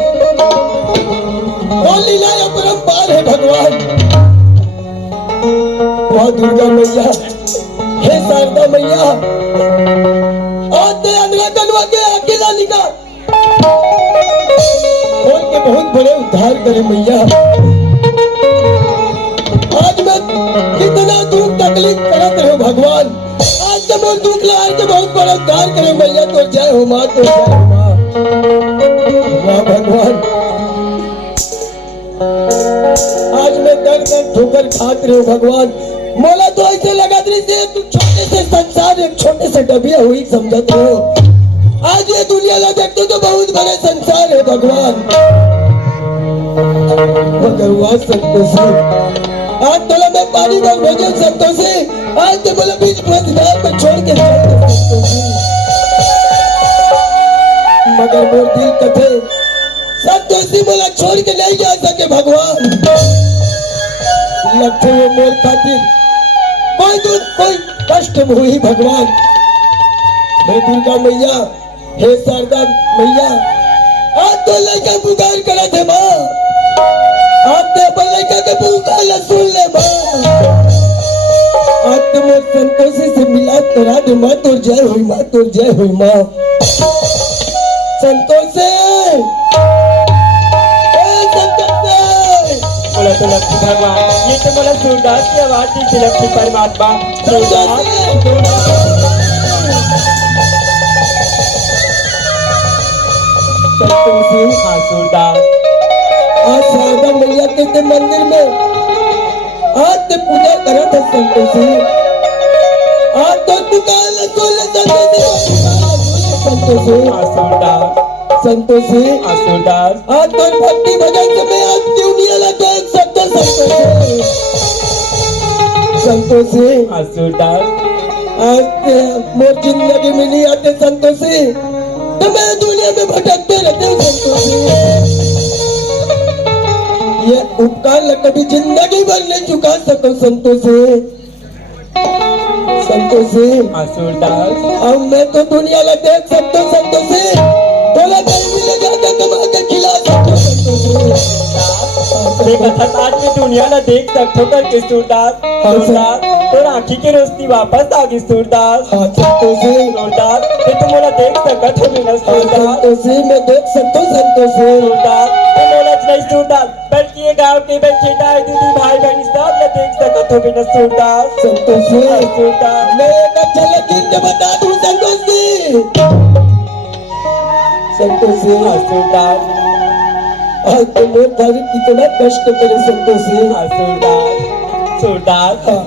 और लीला अपरंपार है भगवान। वाह दुर्गा मैया, हे शारदा मैया, आज अंधरा कलवा के अकेला निकाल खोल के बहुत बड़े उद्धार करे मैया। आज मैं कितना दुख तकलीफ करत रहे भगवान, आज जब मैं दुख ला के बहुत बड़ा उद्धार करे मैया। तो जय हो माँ, तो जय हो माँ। वाह भगवान, आज मैं दर दर ठोकर खात रहे भगवान। मोला तो ऐसे लगा से तुम छोटे से संसार एक छोटे से डबिया हुई समझत हो। आज ये दुनिया ला देखते तो बहुत बड़े संसार है भगवान। मगर हुआ संतोषी, आज तोला मैं पानी भर भोजन संतोषी, आज तो बोला बीच प्रतिदार में छोड़ के संतोषी। मगर मोर दिल कथे संतोषी बोला छोड़ के नहीं जा सके भगवान। लगते वो मोर खातिर कोई दुख कोई कष्ट हुई भगवान। हे दुर्गा मैया, हे शारदा मैया, आज तो लड़का पुकार करा थे माँ, आज तो अपन लड़का के पुकार सुन ले माँ। आज तो मोर संतोषी से मिला करा दे माँ। तो जय हुई माँ, तो जय हुई माँ। संतोषी, बोला तो लक्ष्मी भगवान, ये तो बोला सूरदास की आवाज थी लक्ष्मी परमात्मा। सूरदास, संतोषी, हाँ सूरदास, आज शारदा मैया के मंदिर में आज ते पूजा करा था संतोषी। आज तो पुकार सुन ले संतोषी, संतोषी, हाँ सूरदास, संतोषी, हाँ सूरदास, आज तो भक्ति भजन से मैं आज दुनिया ला देख सकता संतोषी। संतोषी, हाँ सूरदास, आज के मोर जिंदगी में नहीं आते संतोषी, तो मैं दुनिया में भटकते रहते हूँ संतोषी। ये उपकार ला कभी जिंदगी भर नहीं चुका सको संतोषी। संतोषी, हाँ सूरदास, अब मैं तो दुनिया ला देख सकता हूँ संतोषी, बोला कहीं मिले जाकर कमा के खिला सकता हूँ संतोषी। देखा था आज मैं दुनिया ना देख सकते करके सूरदास। सूरदास, तो आँखी की रोशनी वापस आ गई सूरदास। हाँ संतोषी, सूरदास, ये तो मोला देख सकत हो बिना सूरदास। संतोषी मैं देख सकता हूँ संतोषी। सूरदास, तो मोला नहीं सूरदास, बल्कि ये गांव के बच्चे दाई दीदी भाई बहन सब ना देख सकत हो बिना सूरदास। संतोषी, हाँ सूरदास, मैं एक अच्छा लकीर के बता दूं संतोषी। संतोषी, हाँ सूरदास, आज तो मोर घर कितना कष्ट करे संतोषी। हाँ सूरदास, सूरदास, हाँ।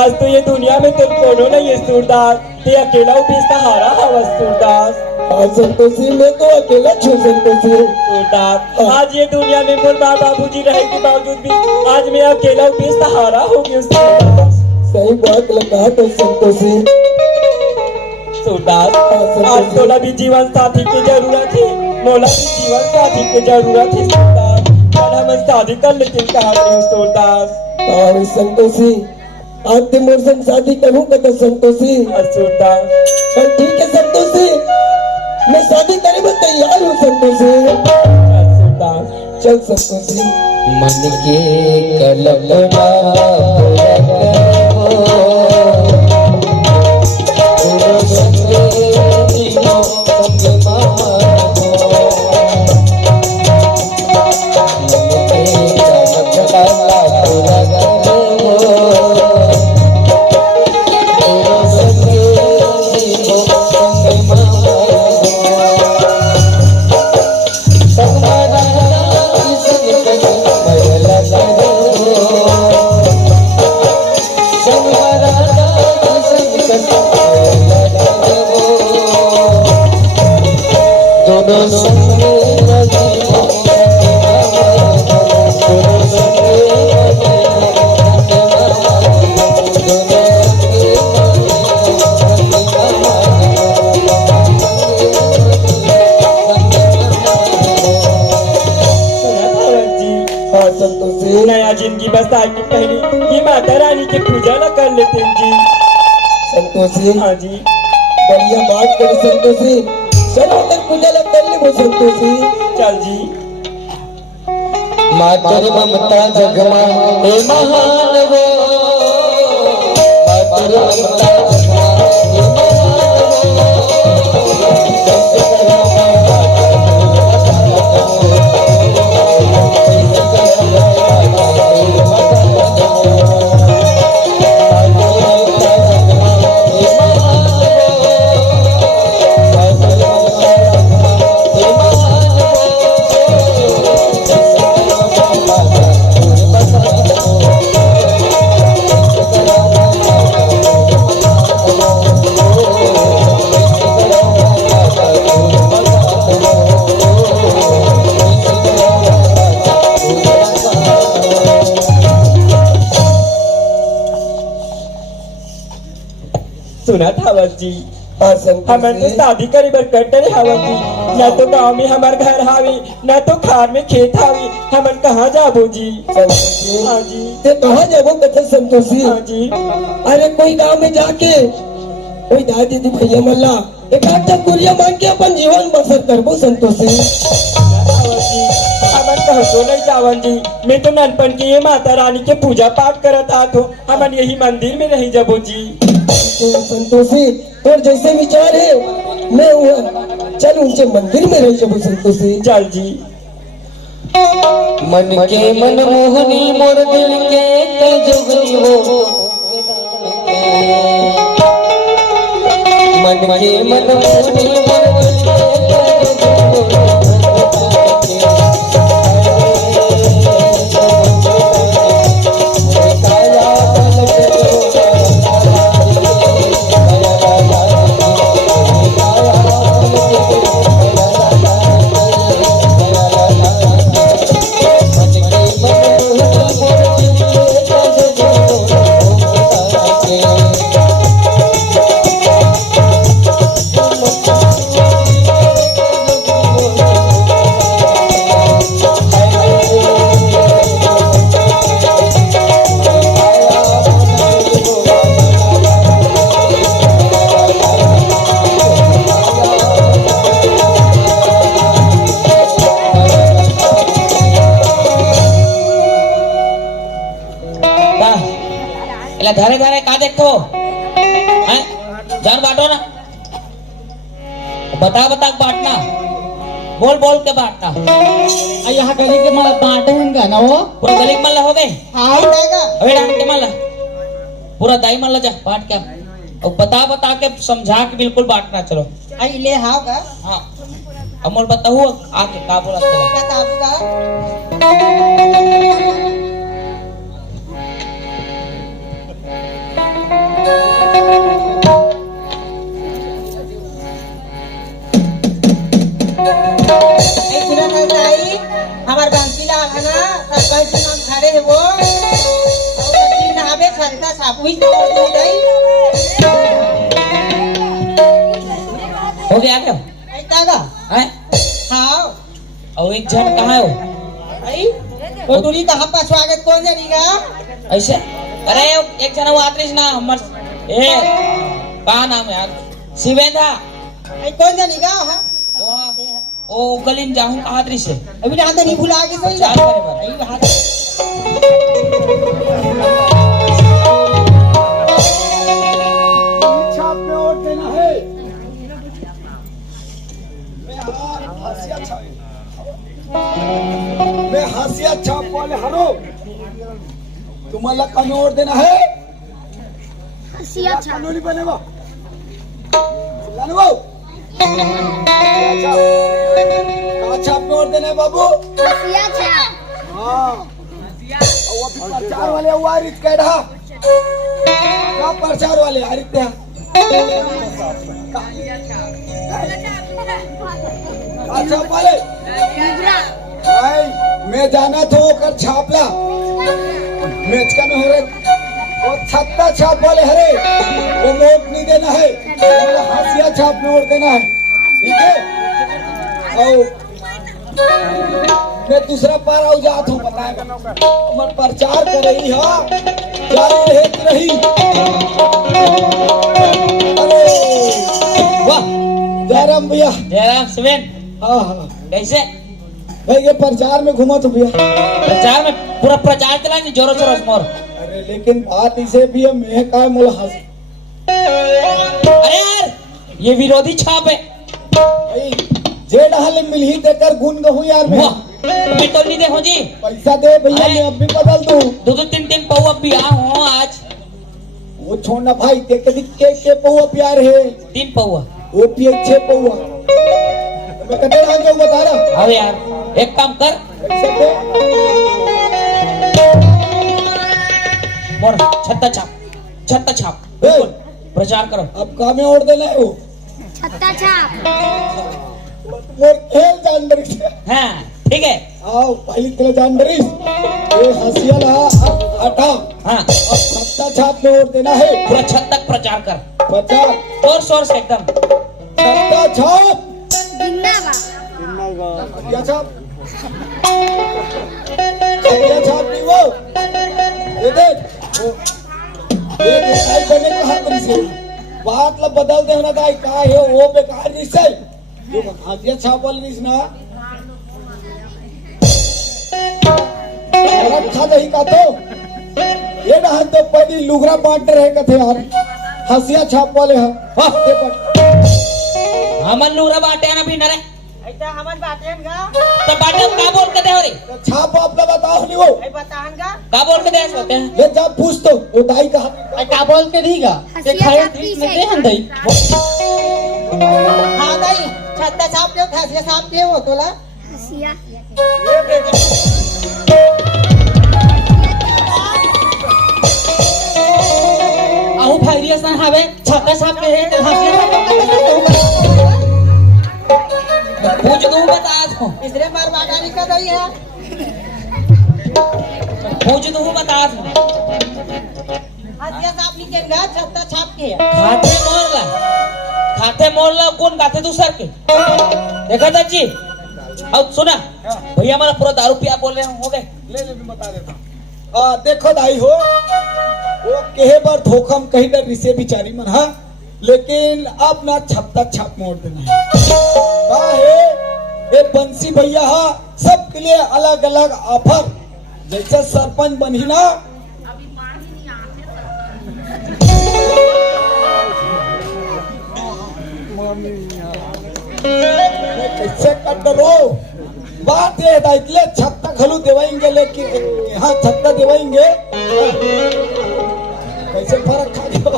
आज तो ये दुनिया में तो कोनो नहीं है सूरदास, ते अकेला बेसहारा हवा सूरदास। हाँ संतोषी, मैं तो अकेला छू संतोषी। सूरदास, आज ये दुनिया में मोर माँ बाबूजी रहे के बावजूद भी आज मैं अकेला बेसहारा हो गया सूरदास। सही बात लगा तो संतोषी। सूरदास, आज तोला भी जीवन साथी की जरूरत है, मोला भी जीवन साथी की जरूरत है सूरदास। कल हम शादी कर लेते कहा सूरदास। और संतोषी, आज ते मोर संग शादी करूँ तो संतोषी। सूरदास, चल ठीक है संतोषी, मैं शादी करने में तैयार हूँ संतोषी। सूरदास, चल संतोषी। मन के कल्पना नया जिंदगी बसाए की पहली ये माता रानी की पूजा न कर लेते हैं जी। संतोषी, हाँ जी, बढ़िया बात करे संतोषी। चलो तक पूजा लग कर ले वो संतोषी। चल जी। मातर ममता जगमा हे महान वो, मातर ममता जगमा हे महान वो, कैसे करो सुना था हवस जी, हाँ हमें तो संतोषी। शादी करी बर कट्टर हवस जी। न तो गांव में हमार घर हावी, न तो खार में खेत हावी, हमन कहाँ जाबो जी। संतोषी, हाँ जी। ते कहाँ जाबो बता संतोषी? हाँ जी। अरे कोई गांव में जाके कोई दादी दीदी भैया मल्ला एक आधा कुरिया मांग के अपन जीवन बसर करबो संतोषी। हमन कहतो नहीं जावन जी, मैं तो ननपन की ये माता रानी के पूजा पाठ करत आत हो, हमन यही मंदिर में नहीं जाबो जी। तो संतोषी तोर जैसे विचार है मैं वो चल उनके मंदिर में रह जाबो संतोषी। चल जी। मन के मन मोहनी मोर दिल के तेजोगनी हो, मन के मन मोहनी मोर दिल के तेजोगनी हो, धारे धारे का देखो हैं? जान बांटो ना, बता बता बांटना, बोल बोल के बांटना। यहाँ गली के माल बांटे हैं ना वो। पूरा गली के मल्ला हो गए, हाँ जाएगा। अबे डांग के मल्ला पूरा दाई मल्ला जा बांट के और बता बता के समझा के बिल्कुल बांटना। चलो आई ले हाँ का हाँ अमोल बता हुआ आके का बोला तेरे? क्या था आपका? हमार बंसीला है ना सरपंच के नाम खड़े है वो तीन आवे खरता सापुई तो दई हो गया क्या? ऐसा का हैं? हाँ और एक जन कहाँ है वो? आई वो दूरी कहाँ पाछवा के कौन जानेगा ऐसे अरे एक जना वो आत्रिश ना हमर ए का नाम है यार? शिवेंद्र। आई कौन जानेगा हाँ ओ गली में जाऊं कहाँ आत्रिश है? अभी रात नहीं भुला के सही चार करे बार। आई हाथ छाप में और देना है। मैं हासिया छाप वाले हरो तुम्हाला कमी और देना है। कानूनी बनेगा लानवा कहाँ छाप में और देना है बाबू? हाँ और प्रचार वाले वारित कैडा का प्रचार वाले आरित्या छाप वाले भाई मैं जाना था कर छापला मैच का नहीं हरे वो छत्ता छाप वाले हरे वो नोट नहीं देना है मतलब हासिया छाप नोट देना है ठीक है। और मैं दूसरा पार आऊ जात हूँ बताएगा हमर प्रचार कर रही है जारी रही अरे वाह जयराम भैया जयराम शिवेन हाँ हाँ कैसे भाई ये प्रचार में घुमा तो भैया। प्रचार में पूरा प्रचार चला नहीं जोरों शोरों से मोर। अरे लेकिन बात इसे भी है, मैं का मोला हंस अरे यार ये विरोधी छाप है। भाई जे डाले मिलही देकर गुण गहू यार मैं। वाह मैं तो नहीं देखो जी पैसा दे भैया, अरे। मैं अब भी बदल दूं। दो दो तीन तीन पौवा पिया हूँ आज। वो छोड़ना भाई, देख के पौवा प्यार है, 3 पौवा। वो पिए 6 पौवा। मैं कहते रहा जो बता रहा अब यार एक काम कर कैसे दे? मोर छत्ता छाप ए, प्रचार करो। अब काम और देना है वो छत्ता छाप मोर खेल जानवर से। हाँ ठीक है। आओ पहली तेरे जानवर ये हंसिया ला हटा। हाँ अब सत्ता छाप में और देना है। पूरा छत तक प्रचार कर प्रचार जोर शोर से एकदम। सत्ता छाप जिंदाबाद या छाप या छाप नहीं वो ये देख ये दिखाई बने का हाथ से बात ला बदल दे ना दाई का है वो बेकार रिसे जो हाथिया छाप वाली रिस ना अरे खा दही का तो ये ना तो पहली लुगरा बांट रहे का थे यार हंसिया छाप वाले हैं। वाह ते पर हमन लूरा बाटे ना भी नरे ऐसा हमन बातें गा तो बाटे का बोल के दे हो रे छाप आपने बताओ नहीं वो ऐ बताहन गा का बोल के दे होते हैं। ये जब पूछ तो वो दाई का हाथ का बोल के दीगा हंसिया छाप की से दई हां दई छत्ता छाप के खासिया छाप के हो तोला हंसिया आहू फायरिया सन हवे छत्ता छाप के है पूछ दूं बता दो तीसरे बार बाटा नहीं कर रही है पूछ दूं बता दो हासिया छाप नीचे गा छत्ता छाप के है खाते मोल ला कौन गाते दूसर के देखा था जी। अब सुना भैया हमारा पूरा दारू पिया बोल रहे हो गए। ले ले मैं बता देता देखो दाई हो वो कहे बार धोखा में कहीं डर रिसे बिचारी मन हाँ लेकिन अब ना छत्ता छाप मोड़ देना है का है ये बंसी भैया हा सबके लिए अलग अलग ऑफर जैसे सरपंच बनी ना कैसे कर दो बात ये है इतने छत्ता खलू देवाएंगे लेकिन हाँ छत्ता देवाएंगे कैसे फर्क खा गया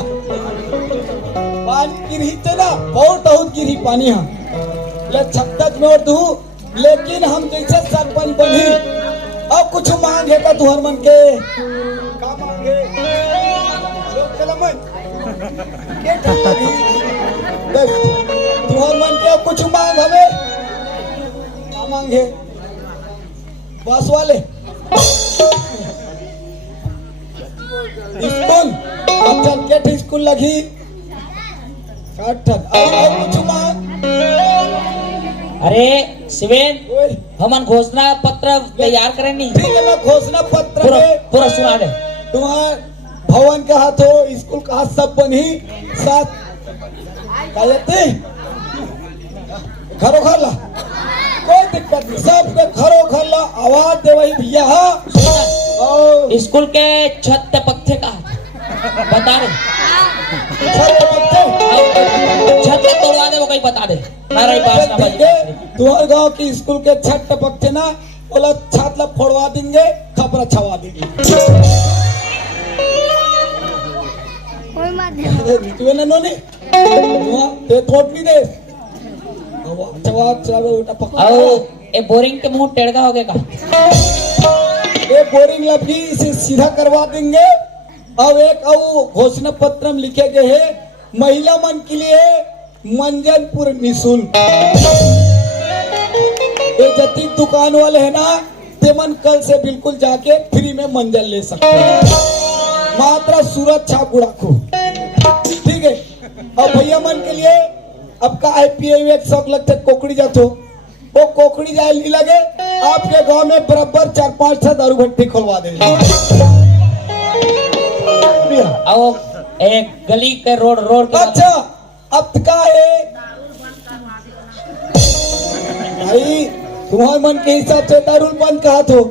पानी गिरी थे ना बहुत गिरी पानी हाँ ले छत्ता में और दू लेकिन हम जैसे सरपंच बनी अब कुछ मांगे का तुहर मन के का मांगे लोग चला मन के देख तुहर मन के अब कुछ मांग हमें का मांगे बस वाले स्कूल अच्छा के स्कूल लगी कुछ मांग अरे शिवेन ओए हमन घोषणा पत्र तैयार करें नहीं ठीक है मैं घोषणा पत्र पूरा में पूरा सुना दे। तुम्हार भवन का हाथ हो स्कूल का हाथ सब बनी साथ कहते घरों घर ला कोई दिक्कत नहीं सबके घरों घर ला आवाज दे वही भैया हाँ स्कूल के छत पत्थे का बता दे छत का तोड़वा दे वो कहीं बता दे नाराई बात ना बजे। तुम्हारे गांव की स्कूल के छत टपकते ना बोला छत ला फोड़वा देंगे खबर छवा देंगे कोई मत दे तू ना नोने ते थोट नहीं दे जवाब चाहे उठा पकड़ आओ ये बोरिंग के मुंह टेढ़ा हो गया का ये बोरिंग लगी इसे सीधा करवा देंगे। अब एक घोषणा पत्र में लिखे गए है महिला मन के लिए मंजनपुर निःशुल्क ये जति दुकान वाले है ना ते मन कल से बिल्कुल जाके फ्री में मंजन ले सकते हैं मात्रा सुरक्षा गुड़ाखू ठीक है। अब भैया मन के लिए अब का IPA एक शौक लगता है कोकड़ी जातो वो कोकड़ी जाए नहीं लगे आपके गांव में बराबर 4-5 दारू भट्टी खोलवा देंगे। आओ एक गली के रोड के अच्छा अब का है भाई तुम्हारे मन के हिसाब से दारूल बंद कहा तो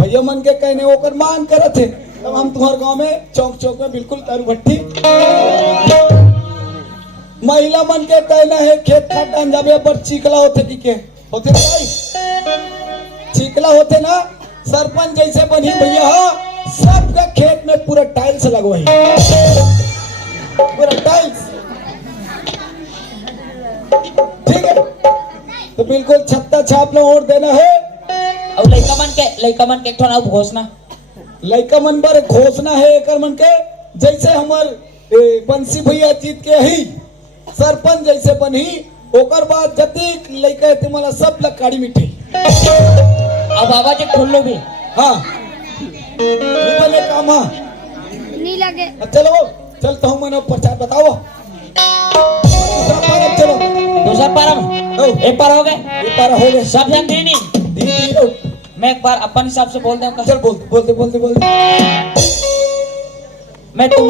भैया मन के कहने ओकर मांग करत है। तब हम तुम्हारे गांव में चौक चौक में बिल्कुल दारू भट्टी। महिला मन के कहना है खेत खाटान जाबे पर चिकला होते की के होते भाई चिकला होते ना सरपंच जैसे बनी भैया सबका खेत में पूरा टाइल्स लगवाई पूरा टाइल्स ठीक है तो बिल्कुल छत्ता छाप लो और देना है। अब लइका मन के एक ठो ना घोषणा लइका मन पर घोषणा है एकर मन के जैसे हमर बंसी भैया जीत के ही सरपंच जैसे बनी ओकर बाद जतिक लइका है तुम्हारा सब लकाड़ी मिठाई अब बाबा जी खोलो भी हाँ बोले काम हाँ नहीं लगे अब चलो चलता हूँ मैंने प्रचार बताओ दूसरा पारा चलो दूसरा पारा में ओ, एक पारा हो गए ये पारा हो गए सब ध्यान देनी दी मैं एक बार अपन हिसाब से बोल दूंगा चल बोलते बोलते बोलते बोलते मैं तुम